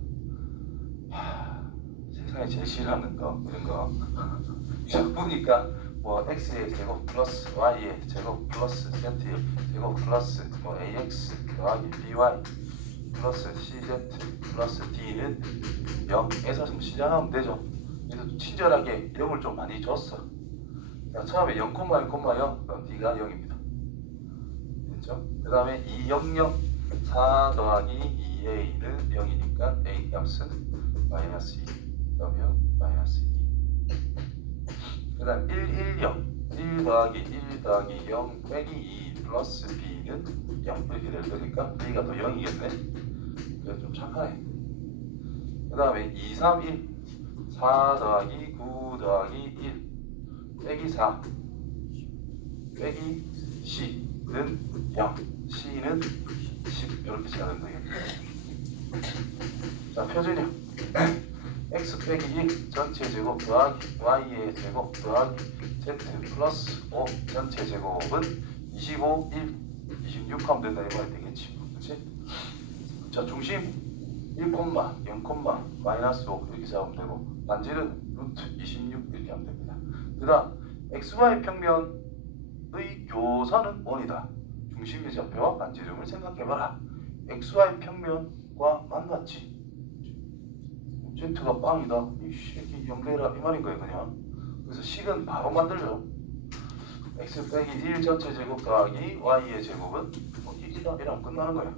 세상에 제일 싫어하는 거 이런 거. 자, 보니까 뭐 x의 제곱 플러스 y의 제곱 플러스 z의 제곱 플러스 뭐 ax 더하기 by 플러스 cz 플러스 d는 0에서 좀 시작하면 되죠. 그래서 친절하게 0을 좀 많이 줬어. 자, 처음에 0,0, 그럼 d가 0입니다. 됐죠? 그 다음에 2, 0, 0 4 더하기 2a는 0이니까 a 값은 마이너스 2 그러면 마이너스 2. 그 다음 1, 1, 0 1 더하기 1 더하기 0 빼기 2 플러스 b는 0 이렇게 될 거니까 b가 또 0이겠네. 그래서 좀 착하네. 그 다음에 2, 3, 1 4 더하기 9 더하기 1 빼기 4 빼기 c는 0 c는 10 이렇게 찾는 거겠네. 자, 표준형 x 빼기 1 전체 제곱 더하기 y의 제곱 더하기 z 플러스 5 전체 제곱은 25, 1, 26 하면 된다 이 말이 되겠지. 그렇지? 자, 중심 1, 0, 마이너스 5 이렇게 잡으면 되고, 반지름 루트 26 이렇게 하면 됩니다. 그 다음 xy 평면의 교선은 원이다. 중심의 좌표와 반지름을 생각해봐라. xy 평면과 만났지. Z가 빵이다. 이 새끼 연결해라 이 말인 거예요 그냥. 그래서 식은 바로 만들죠. x 빼기 1 전체 제곱 더하기 y의 제곱은 1이다 이러면 끝나는 거야.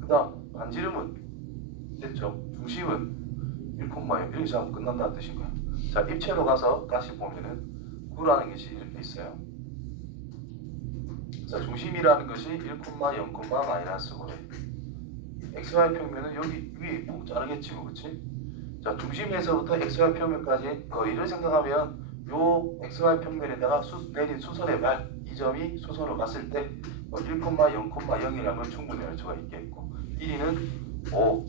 그 다음 반지름은 됐죠. 중심은 1,0 이렇게 잡으면 끝난다는 뜻인 거야. 자, 입체로 가서 다시 보면은 9라는 것이 이렇게 있어요. 자, 중심이라는 것이 1, 0, 마이너스 5래. xy 평면은 여기 위에 푹 자르겠지 뭐, 그치? 자, 중심에서부터 xy 평면까지 거리를 생각하면 요 xy 평면에다가 내린 수선의 발, 이 점이 수선으로 갔을 때 1, 0,0이라는 걸 충분히 알 수가 있겠고, 1위는 5,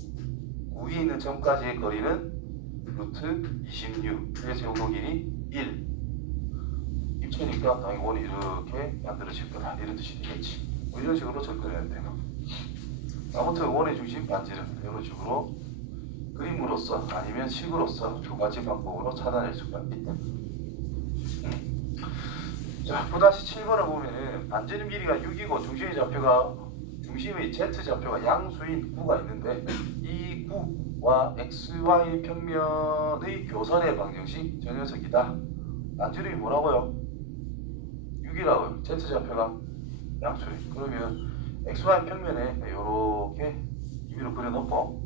9위에 있는 점까지의 거리는 루트 26, 그래서 요거 길이 1. 입체니까 당연히 원이 이렇게 만들어질 거다 이런 뜻이 되겠지. 뭐 이런 식으로 접근해야 되고, 아무튼 원의 중심 반지름 이런 식으로 그림으로써 아니면 식으로써 두 가지 방법으로 찾아낼 수가 있다. 자, 9-7번을 보면은 반지름 길이가 6이고 중심의 좌표가 중심의 z좌표가 양수인 9가 있는데, 이 9와 xy 평면의 교선의 방정식 저 녀석이다. 반지름이 뭐라고요? 6이라고요. z좌표가 양수인. 그러면 xy 평면에 이렇게 임의로 그려놓고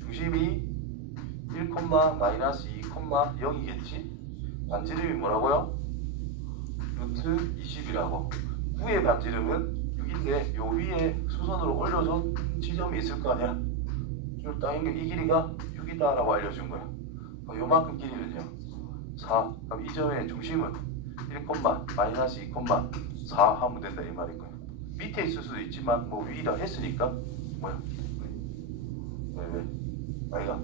중심이 1, 마이너스 2, 0이겠지. 반지름이 뭐라고요? 루트 20이라고. 9의 반지름은 6인데 요 위에 수선으로 올려준 지점이 있을 거 아니야. 쭉 당긴 이 길이가 6이다라고 알려준 거야. 요만큼 길이는요 4. 그럼 이 점의 중심은 1, 마이너스 2, 4 하면 된다 이 말인 거야. 밑에 있을 수도 있지만 뭐 위라 했으니까 뭐야? 왜? 아이가.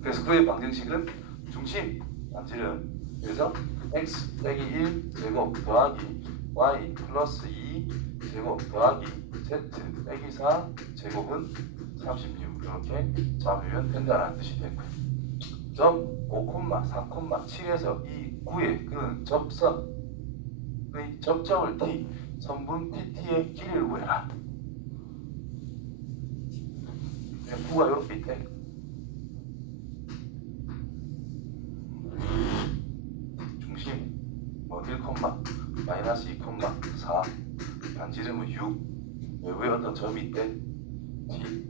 그래서 그의 방정식은 중심 반지름. 그래서 x 빼기 1 제곱 더하기 y 플러스 2 제곱 더하기 z 빼기 4 제곱은 36 이렇게 잡으면 된다는 뜻이 되고요. 점 5, 4, 7에서 이 9의 그는 접선의 접점을 t 선분 tt의 길이를 구해라. 9가 이렇게 있대. 중심 1, 마이너스 2, 4 점이 있대. T,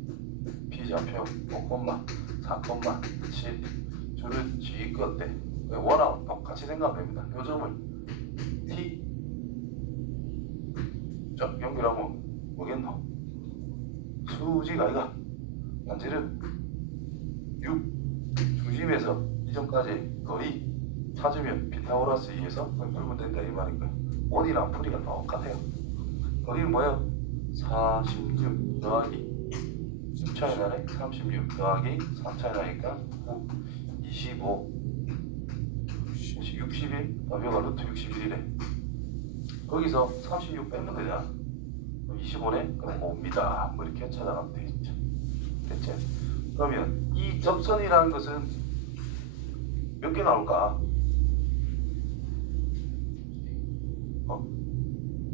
P좌표 5,4,7 줄을 G 껐대. 원하고 똑같이 생각하면 됩니다. 요 점을 T 쫙 연결하면 뭐겠노? 수지가 아이가 난지를 6 중심에서 이 점까지 거리 찾으면 피타고라스 2에서 풀면 된다 이 말이고요. 원이랑 풀이가 똑같아요. 거리는 뭐예요? 46 더하기 6 차이 나네. 36 더하기 3 차이 나니까 9 25 61 여기가 루트 61이래. 거기서 36 빼면 되잖아. 25네? 그럼 5입니다. 뭐 이렇게 찾아가면 되겠죠. 됐지? 그러면 이 접선이라는 것은 몇 개 나올까?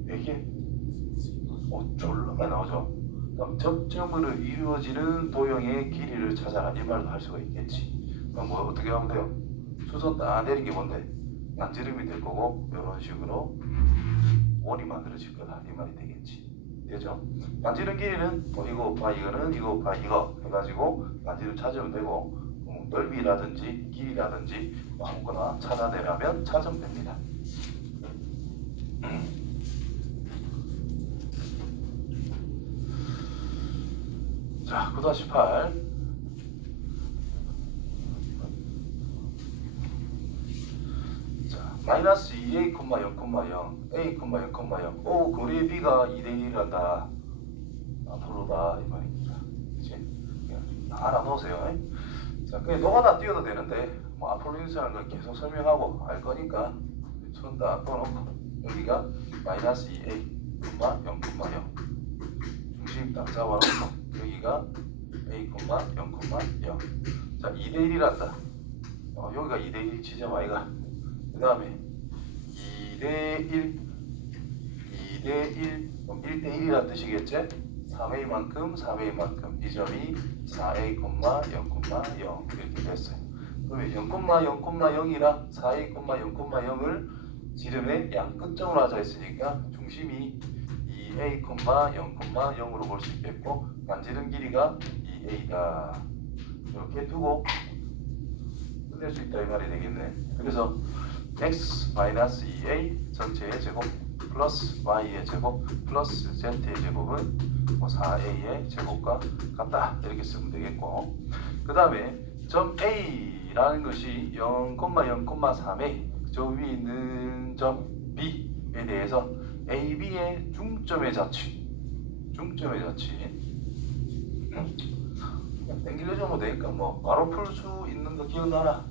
4개? 졸라 많이 나오죠. 그럼 접점으로 이루어지는 도형의 길이를 찾아라 이 말도 할 수가 있겠지. 그럼 뭐 어떻게 하면 돼요? 수선 딱 내린 게 뭔데? 난지름이 될 거고 이런 식으로 원이 만들어질 거다 이 말이 되겠지. 되죠? 난지름 길이는 뭐 이거 곱하 이거는 이거 곱하 이거 해가지고 난지름 찾으면 되고 넓이라든지 길이라든지 아무거나 찾아내라면 찾으면 됩니다. 자, 9-8 마이너스 2a, 0,0 a, 0,0 오, 거리의 b가 2대1이란다 앞으로다 이 말입니다. 그치? 알아놓으세요. 자, 그냥 노가다 띄워도 되는데 뭐 앞으로인수라는 걸 계속 설명하고 알 거니까 손 다 떠놓고 여기가 마이너스 2a, 0,0 중심 딱 잡아놓고 여기가 a, 0,0 자, 2대1이란다. 여기가 2대1 지점 아이가. 그 다음에 2대1 그럼 1대1이란 뜻이겠지? 3a만큼 3a만큼 이 점이 4a, 0,0 이렇게 됐어요. 그러면 0,0,0이랑 4a, 0,0,0을 지름의 양 끝점으로 하자 했으니까 중심이 2a, 0,0으로 볼 수 있겠고 반지름 길이가 2a다 이렇게 두고 끝낼 수 있다 이 말이 되겠네. 그래서 x-2a 전체의 제곱 플러스 y의 제곱 플러스 z의 제곱은 뭐 4a의 제곱과 같다 이렇게 쓰면 되겠고, 그 다음에 점 a라는 것이 0,0,3a 저 위에 있는 점 b에 대해서 ab의 중점의 자취 땡길려주면 되니까 뭐 바로 풀 수 있는 거 기억나나?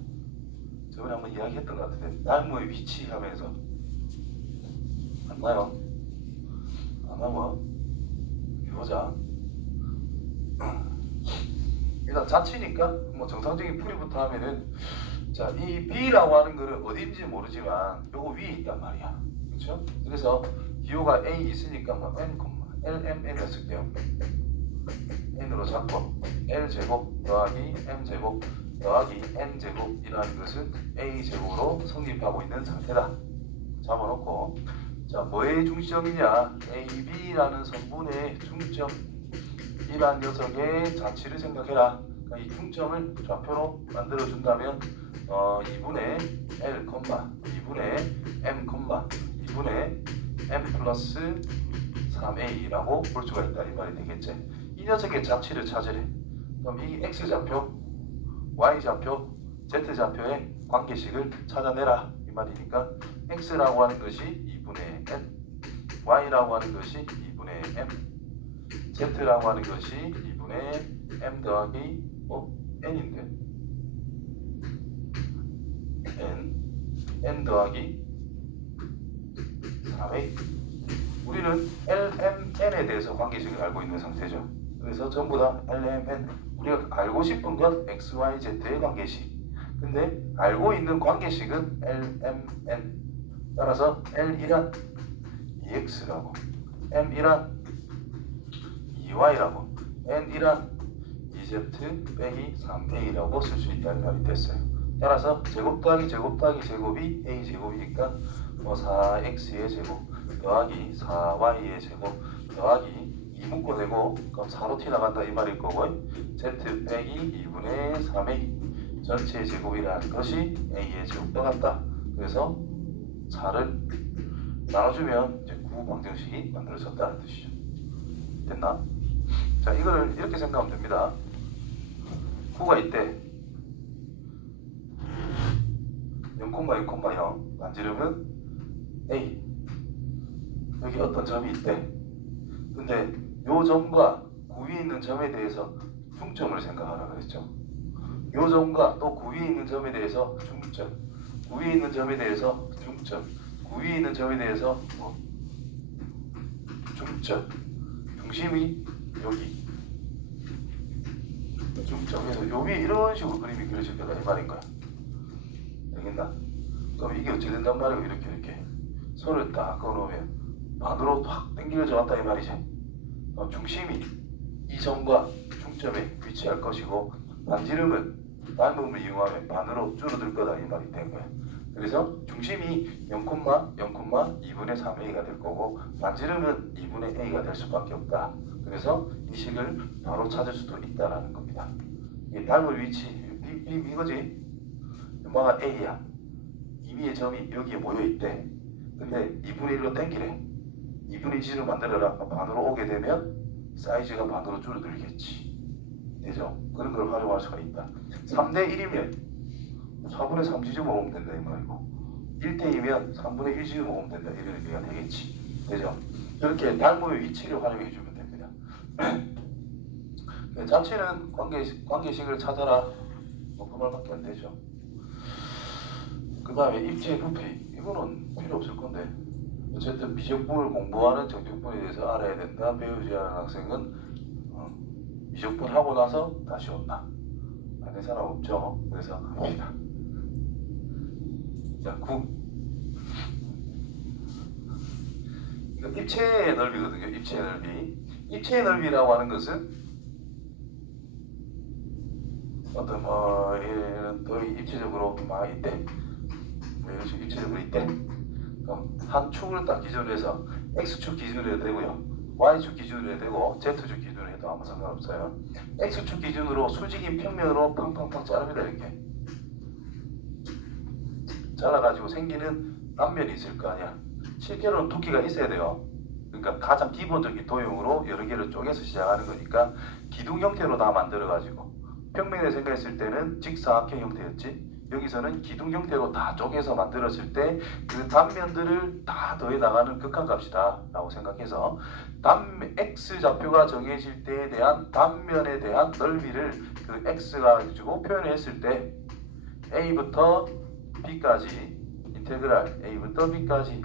저번에 한번 이야기했던 것 같은데 나무의 위치 하면서 안 나요? 안 나와? 보자. 일단 자취니까 뭐 정상적인 풀이부터 하면은 자, 이 B라고 하는 거는 어딘지 모르지만 요거 위에 있단 말이야. 그렇죠? 그래서 기호가 A 있으니까 뭐 LMN이었을 때요. N으로 잡고 L제곱 더하기 M제곱 더하기 N제곱이라는 것은 A제곱으로 성립하고 있는 상태다. 잡아놓고 자, 뭐의 중점이냐? AB라는 성분의 중점이란 녀석의 자취를 생각해라. 그러니까 이 중점을 좌표로 만들어준다면 2분의 L, 2분의 M, 2분의 M 플러스 3A라고 볼 수가 있다 이 말이 되겠지. 이 녀석의 자취를 찾으래. 그럼 이 X좌표, Y좌표, Z좌표의 관계식을 찾아내라 이 말이니까 X라고 하는 것이 2분의 N, Y라고 하는 것이 2분의 M, Z라고 하는 것이 2분의 M 더하기 N인데 N 더하기 3A. 우리는 LMN에 대해서 관계식을 알고 있는 상태죠. 그래서 전부 다 LMN, 우리가 알고 싶은 건 X, Y, Z의 관계식. 근데 알고 있는 관계식은 LMN. 따라서 L1은 2X라고, M1은 2Y라고, N1은 2Z 빼기 3A라고 쓸 수 있다는 말이 됐어요. 따라서 제곱 더하기 제곱 더하기 제곱이 A제곱이니까 4X의 제곱 더하기 4Y의 제곱 더하기 2 묶어내고 그럼 4로 t 나간다 이 말일 거고 z 빼기 2분의 3a 전체의 제곱이라는 것이 a의 제곱과 같다. 그래서 4를 나눠주면 이제 9 방정식이 만들어졌다는 뜻이죠. 됐나? 자, 이거를 이렇게 생각하면 됩니다. 9가 있대. 0,0,0 만지르면 A. 여기 어떤 점이 있대. 근데 요 점과 9 위에 있는 점에 대해서 중점을 생각하라 그랬죠. 요 점과 또 9 위에 있는 점에 대해서 중점, 9 위에 있는 점에 대해서 중점, 9 위에 있는 점에 대해서 뭐 중점, 중심이 여기 중점에서 요 위에 이런 식으로 그림이 그려질 거다 이 말인 거야. 되겠나? 그럼 이게 어찌 된단 말이고 이렇게 손을 딱 꺼놓으면 반으로 확 당겨져 왔다 이 말이지. 중심이 이 점과 중점에 위치할 것이고 반지름은 닮음을 이용하면 반으로 줄어들 거다 이 말이 된 거야. 그래서 중심이 0,0,2분의 3a가 될 거고 반지름은 2분의 a가 될 수밖에 없다. 그래서 이 식을 바로 찾을 수도 있다라는 겁니다. 이게 닮을 위치 이거지. 뭐가 a야. 임의의 점이 여기에 모여 있대. 근데 2분의 1로 땡기래. 2분의 1로 만들어라. 반으로 오게 되면 사이즈가 반으로 줄어들겠지. 되죠? 그런 걸 활용할 수가 있다. 3대 1이면 4분의 3 지져 먹으면 된다 이 말이고 1대이면 3분의 1 지져 먹으면 된다 이런 의미가 되겠지. 되죠? 이렇게 닮음의 위치를 활용해 주면 됩니다. 자체는 관계식을 찾아라. 뭐 그 말밖에 안 되죠. 그 다음에 입체 부피 이거는 필요 없을 건데 어쨌든 미적분을 공부하는 정적분에 대해서 알아야 된다. 배우지 않은 학생은 미적분 하고 나서 다시 온다. 아는 사람 없죠? 그래서 합니다. 자, 9. 이거 입체의 넓이거든요. 입체의 넓이. 입체의 넓이라고 하는 것은 어떤 얘는 또 입체적으로 막 있대. 이런 식으로 입체적으로 있대. 그럼 한 축을 딱 기준으로 해서 x축 기준으로 해도 되고요. y축 기준으로 해도 되고 z축 기준으로 해도 아무 상관없어요. x축 기준으로 수직인 평면으로 팡팡팡 자릅니다. 이렇게 잘라가지고 생기는 단면이 있을 거 아니야. 실제로는 두께가 있어야 돼요. 그러니까 가장 기본적인 도형으로 여러 개를 쪼개서 시작하는 거니까 기둥 형태로 다 만들어가지고 평면에 생각했을 때는 직사각형 형태였지. 여기서는 기둥 형태로 다 쪼개서 만들었을 때 그 단면들을 다 더해 나가는 극한값이다 라고 생각해서 x좌표가 정해질 때에 대한 단면에 대한 넓이를 그 x가 가지고 표현했을 때 a부터 b까지 인테그랄 a부터 b까지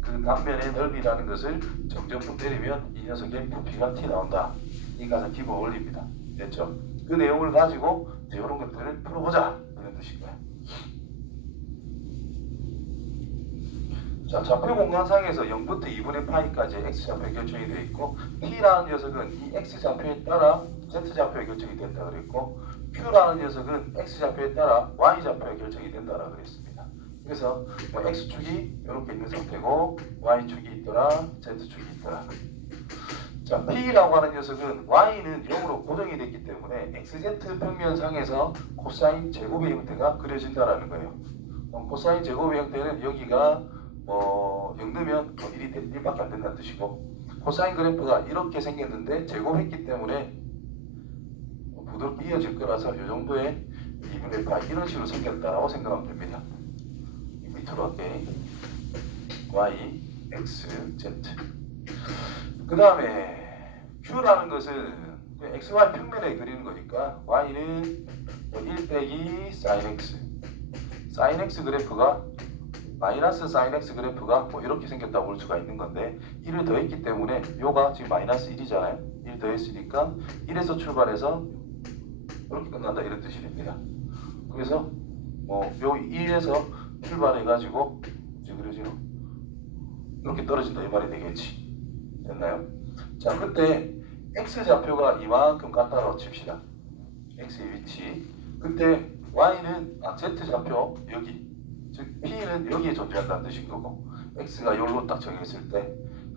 그 단면의 넓이라는 것을 정적분 때리면 이 녀석의 부피가 t 나온다. 이게 가장 기본 원리입니다. 됐죠? 그 내용을 가지고 이제 이런 것들을 풀어보자 이런 뜻이고요. 자, 좌표 공간상에서 0부터 2분의 파이까지 x좌표에 결정이 되어 있고 p라는 녀석은 이 x좌표에 따라 z좌표에 결정이 된다 그랬고 q라는 녀석은 x좌표에 따라 y좌표에 결정이 된다라 그랬습니다. 그래서 뭐 x축이 이렇게 있는 상태고 y축이 있더라 z축이 있더라. 자, p라고 하는 녀석은 y는 0으로 고정이 됐기 때문에 xz 평면상에서 코사인 제곱의 형태가 그려진다라는 거예요. 코사인 제곱의 형태는 여기가 0 넣으면 1밖에 안 된다는 뜻이고 코사인 그래프가 이렇게 생겼는데 제곱했기 때문에 부드럽게 이어질 거라서 이 정도의 2분의 파이 이런 식으로 생겼다라고 생각하면 됩니다. 밑으로 할게. y, x, z. 그 다음에 q라는 것은 xy 평면에 그리는 거니까 y는 1 빼기 sin x. sin x 그래프가 마이너스 sin x 그래프가 이렇게 생겼다고 볼 수가 있는 건데 1을 더했기 때문에 요가 지금 마이너스 1이잖아요. 1 더했으니까 1에서 출발해서 이렇게 끝난다 이런 뜻이 됩니다. 그래서 요 1에서 출발해가지고 이제 그러죠. 이렇게 떨어진다 이 말이 되겠지. 됐나요? 자, 그때 x좌표가 이만큼 같다고 칩시다. x의 위치. 그때 y는 z좌표 여기 즉 p는 여기에 존재한다는 뜻인 거고 x가 여기로 딱 정했을 때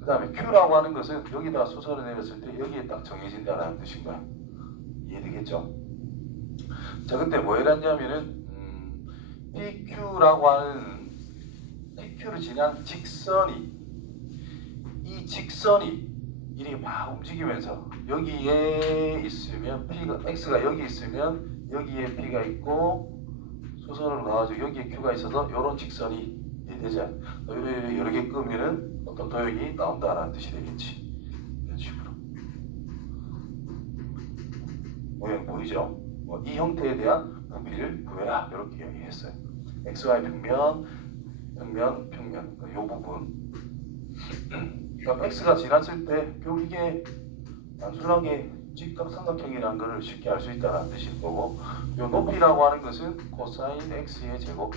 그 다음에 Q라고 하는 것은 여기다 수선을 내렸을 때 여기에 딱 정해진다는 뜻인 거야. 이해되겠죠? 자, 그때 뭐 해놨냐면은 PQ라고 하는 PQ를 지난 직선이 이 직선이 이렇게 막 움직이면서 여기에 있으면 P가 X가 여기 있으면 여기에 P가 있고 수선으로 가가지고 여기에 Q가 있어서 이런 직선이 되죠. 여러 개 끄면은 어떤 도형이 나온다라는 뜻이 되겠지. 이런 식으로 모양 보이죠? 이 형태에 대한 범위를 구해라 이렇게 이야기했어요. XY 평면, 평면 이 부분. 그러니까 X가 지났을 때 결국 이게 단순하게 직각삼각형이라는 것을 쉽게 알 수 있다는 뜻일 거고, 이 높이라고 하는 것은 코사인 X의 제곱,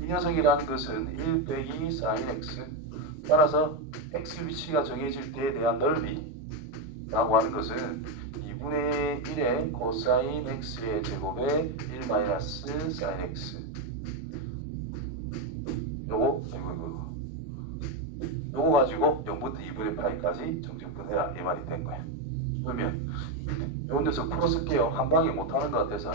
이 녀석이라는 것은 1 빼기 사인 X. 따라서 X 위치가 정해질 때에 대한 넓이라고 하는 것은 2분의 1의 코사인 X의 제곱에 1 마이너스 사인 X. 요거 가지고 0부터 2분의 파이까지 정적분해라 이 말이 된 거야. 그러면 요 녀석 풀어쓸게요. 한 방에 못하는 것 같아서.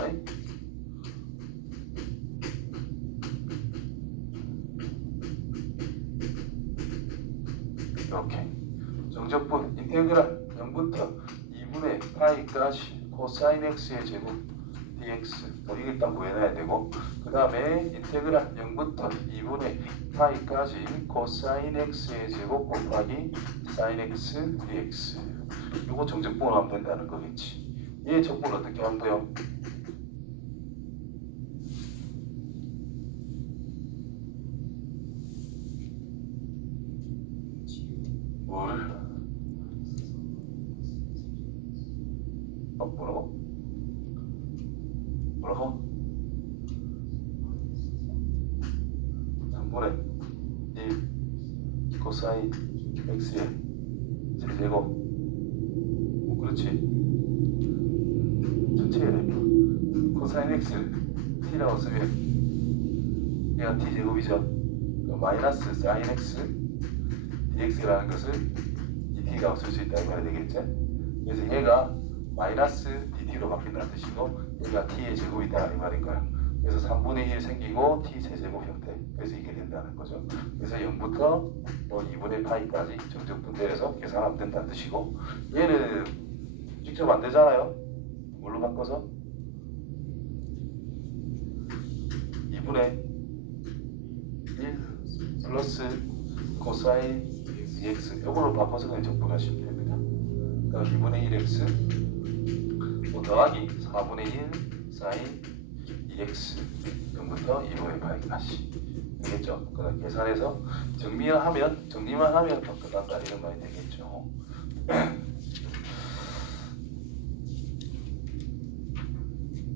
이렇게 정적분 인테그랄 0부터 2분의 파이까지 코사인 X의 제곱 dx 이거 일단 구해놔야 되고, 그 다음에 인테그랄 0부터 2분의 파이까지 코사인 X의 제곱 곱하기 사인 X dx. 이거 정적분을 하면 된다는 거겠지. 얘 적분 어떻게 하면 돼요? 뭐를? 뭐라고? 뭐라고? 3분의 1 코사인 X의 제곱. 그렇지. 전체에 코사인 X를 T라고 쓰면 얘가 T제곱이죠. 마이너스 사인 X dx라는 것을 dt라고 쓸 수 있다 이 말이 되겠죠. 그래서 얘가 마이너스 dt로 바뀐다는 뜻이고 얘가 t의 제곱이다 이 말인 거야. 그래서 3분의 1 생기고 t 세제곱 형태. 그래서 이게 된다는 거죠. 그래서 0부터 2분의 파이까지 정적분대에서 계산하면 된다는 뜻이고, 얘는 직접 안 되잖아요. 뭘로 바꿔서? 2분의 1 플러스 코사인 dx 이걸로 바꿔서 그냥 적분하시면 됩니다. 그러니까 2분의 1x 더하기 4분의 1 사인 2x 0부터 2분의 파이까지 되겠죠. 그다음 계산해서 정리만 하면 더 끝난다 이런 말이 되겠죠.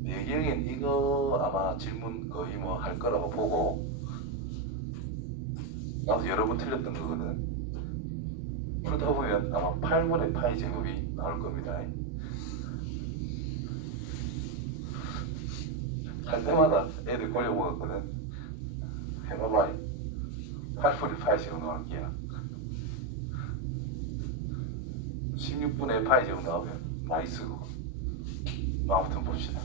내경엔 이거 아마 질문 거의 뭐 할 거라고 보고, 나도 여러 번 틀렸던 거거든. 그러다 보면 아마 8분의 파이 제곱이 나올 겁니다. 할 때마다 애들 걸려먹었거든. 해봐봐. 8분의 파이 제곱 나올게요. 16분의 파이 제곱 나오면 많이 쓰고. 아무튼 봅시다.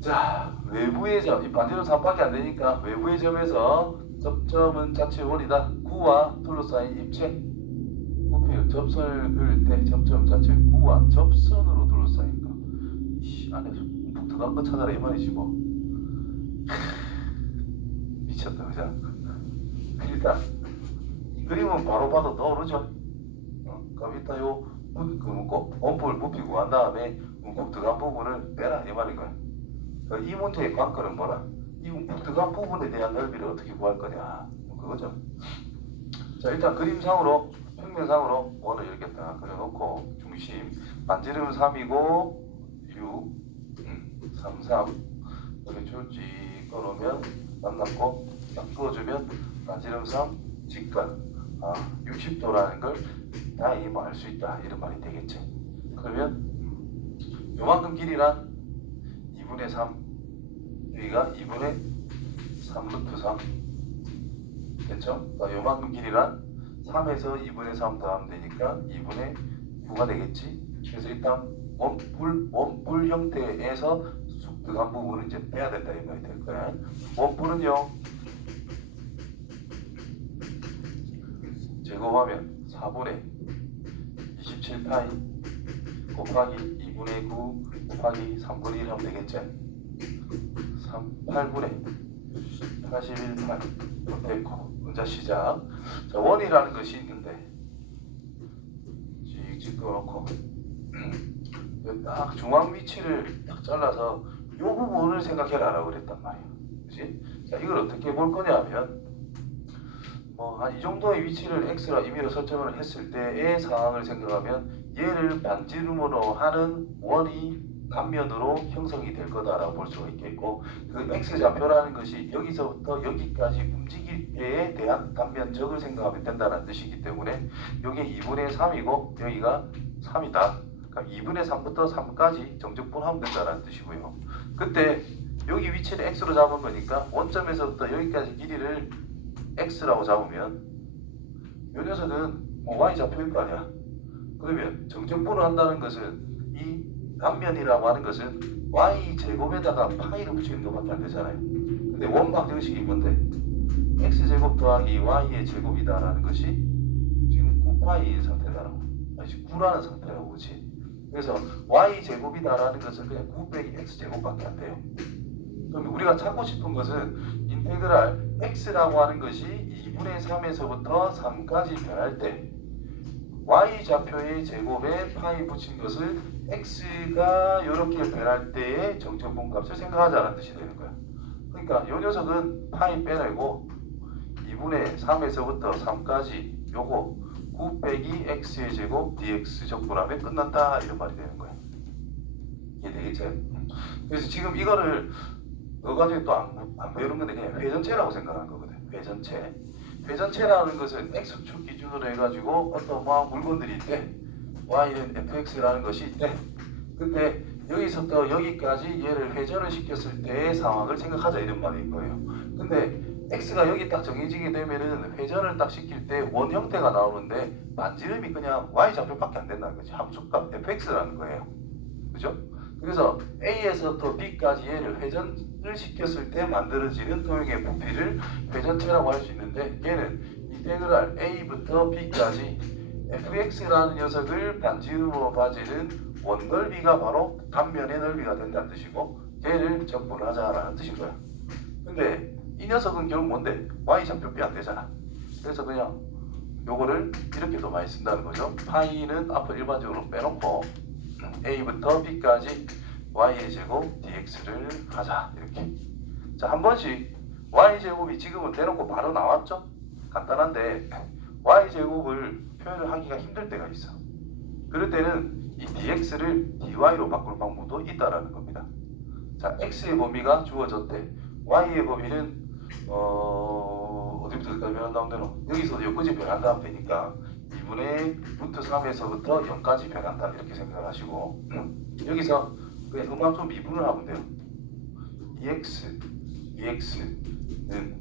자, 외부의 점. 이 반지름 3밖에 안 되니까 외부의 점에서 접점은 자체 원이다. 구와 둘러싸인 입체. 접선을 그릴 때 접점 자체 구와 접선으로 둘러싸인 거. 안에 푹 들어간 거 찾아라 이 말이지 뭐. 미쳤다 그죠? 일단 이 그림은 바로 봐도 떠오르죠. 그럼 일단 요 원뿔 무피 구한 다음에 묵 들어간 부분을 빼라 이 말인 거야. 이 문제의 관건은 뭐라? 이 묵 들어간 부분에 대한 넓이를 어떻게 구할 거냐 그거죠. 자, 일단 그림상으로 평면상으로 원을 이렇게 딱 그려놓고 중심 반지름은 3이고 6 3 3 이렇게 줄지 꺼놓으면 만났고 딱 그어주면 반지름 3 직각 60도라는 걸 다행히 뭐 알 수 있다 이런 말이 되겠죠. 그러면 요만큼 길이란 2분의 3 여기가 2분의 3 루트 3 됐죠? 요만큼 길이란 3에서 2분의 3 더하면 되니까 2분의 9가 되겠지. 그래서 일단 원뿔 형태에서 들어간 부분은 이제 빼야 된다 이 말이 될 거야. 원뿔은요 제곱하면 4분의 27파이 곱하기 2분의 9 곱하기 3분의 1 하면 되겠지. 8분의 81파이 이렇게 됐고 문자 시작. 자, 원이라는 것이 있는데 찍찍 넣어놓고 딱 중앙 위치를 딱 잘라서 이 부분을 생각해라라고 그랬단 말이야. 그치? 자, 이걸 어떻게 볼 거냐면 한 이 정도의 위치를 x라 임의로 설정을 했을 때의 상황을 생각하면 얘를 반지름으로 하는 원이 단면으로 형성이 될 거다라고 볼 수가 있겠고, 그 x좌표라는 것이 여기서부터 여기까지 움직일 때에 대한 단면적을 생각하면 된다는 뜻이기 때문에 이게 2분의 3이고 여기가 3이다. 그러니까 2분의 3부터 3까지 정적분하면 된다는 뜻이고요. 그때 여기 위치를 x로 잡은 거니까 원점에서부터 여기까지 길이를 x라고 잡으면 이 녀석은 y좌표일 거 아니야. 그러면 정적분을 한다는 것은 이 단면이라고 하는 것은 y제곱에다가 파이를 붙이는 것밖에 안 되잖아요. 근데 원방 정식이 뭔데? x제곱 더하기 y의 제곱이다라는 것이 지금 9파이인 상태다라고. 아니 9라는 상태라고. 그렇지? 그래서 y제곱이다라는 것은 그냥 9 빼기 x제곱밖에 안 돼요. 그럼 우리가 찾고 싶은 것은 인테그랄 x라고 하는 것이 2분의 3에서부터 3까지 변할 때 y좌표의 제곱에 파이 붙인 것을 x가 이렇게 변할 때의 정적분 값을 생각하자는 뜻이 되는 거야. 그러니까 이 녀석은 파이 빼내고 2분의 3에서부터 3까지 요거 9 빼기 x의 제곱 dx 적분하면 끝난다 이런 말이 되는 거야. 이해되겠지? 그래서 지금 이거를 넣어가지고 또 안 배우는 건데 그냥 회전체라고 생각하는 거거든. 회전체. 회전체라는 것은 x축 기준으로 해가지고 어떤 물건들이 있대. y는 fx라는 것이 있대. 근데 여기서부터 여기까지 얘를 회전을 시켰을 때의 상황을 생각하자 이런 말인 거예요. 근데 x가 여기 딱 정해지게 되면은 회전을 딱 시킬 때 원 형태가 나오는데 반지름이 그냥 y좌표밖에 안 된다는 거지. 함수값 fx라는 거예요. 그죠? 그래서 A에서 또 B까지 얘를 회전을 시켰을 때 만들어지는 도형의 부피를 회전체라고 할 수 있는데, 얘는 인테그랄 A부터 B까지 fx라는 녀석을 반지름으로 가지는 원넓이가 바로 단면의 넓이가 된다는 뜻이고, 얘를 적분하자라는 뜻인 거야. 근데 이 녀석은 결국 뭔데? y좌표비 안 되잖아. 그래서 그냥 요거를 이렇게도 많이 쓴다는 거죠. 파이는 앞을 일반적으로 빼놓고 a부터 b까지 y의 제곱 dx를 하자 이렇게. 자, 한 번씩 y제곱이 지금은 대놓고 바로 나왔죠. 간단한데 y제곱을 표현을 하기가 힘들 때가 있어. 그럴 때는 이 dx를 dy로 바꿀 방법도 있다라는 겁니다. 자, x의 범위가 주어졌대. y의 범위는 어디부터 변한다면 되노? 여기서 여기까지 변한다면 되니까 2분의 루트 3에서부터 0까지 변한다 이렇게 생각하시고, 여기서 그냥 음함수 미분을 하면 돼요. EX는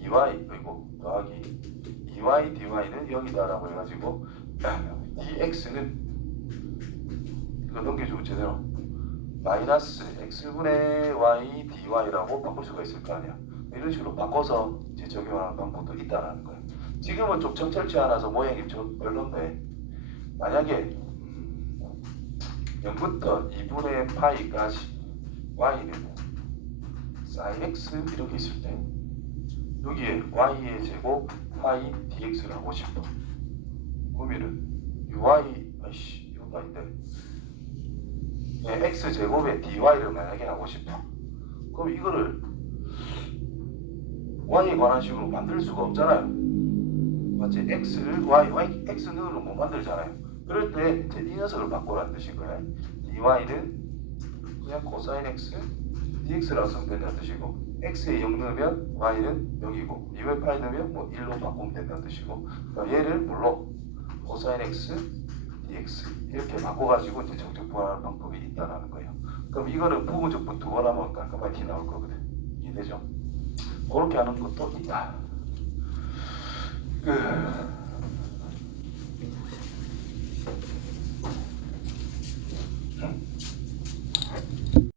2y 그리고 더하기 2y dy는 0이다라고 해가지고 dx는 이거 넘겨주고 제대로 마이너스 x분의 y dy라고 바꿀 수가 있을 거 아니야. 이런 식으로 바꿔서 이제 적용하는 방법도 있다라는 거예요. 지금은 좀 적절치 않아서 모양이 좀 별론데, 만약에 0부터 2분의 파이까지 y는 sin x 이렇게 있을 때 여기에 y의 제곱 파이 dx를 하고 싶어. 그러면은 y 이거 아닌데 x 제곱에 dy를 만약에 하고 싶어. 그럼 이거를 y에 관한 식으로 만들 수가 없잖아요. 맞지? x를 x는으로 못 만들잖아요. 그럴 때 이제 이 녀석을 바꾸라는 뜻인 거야. dy는 그냥 코사인 x dx라고 쓰면 된다는 뜻이고, x에 0 넣으면 y는 0이고 2분의 파이 넣으면 1로 바꾸면 된다는 뜻이고, 그럼 얘를 물로 코사인 x dx 이렇게 바꿔가지고 이제 정적분하는 방법이 있다는 거예요. 그럼 이거는 부분적분 두 번 하면 깔끔하게 나올 거거든. 이해되죠? 그렇게 하는 것도 있다.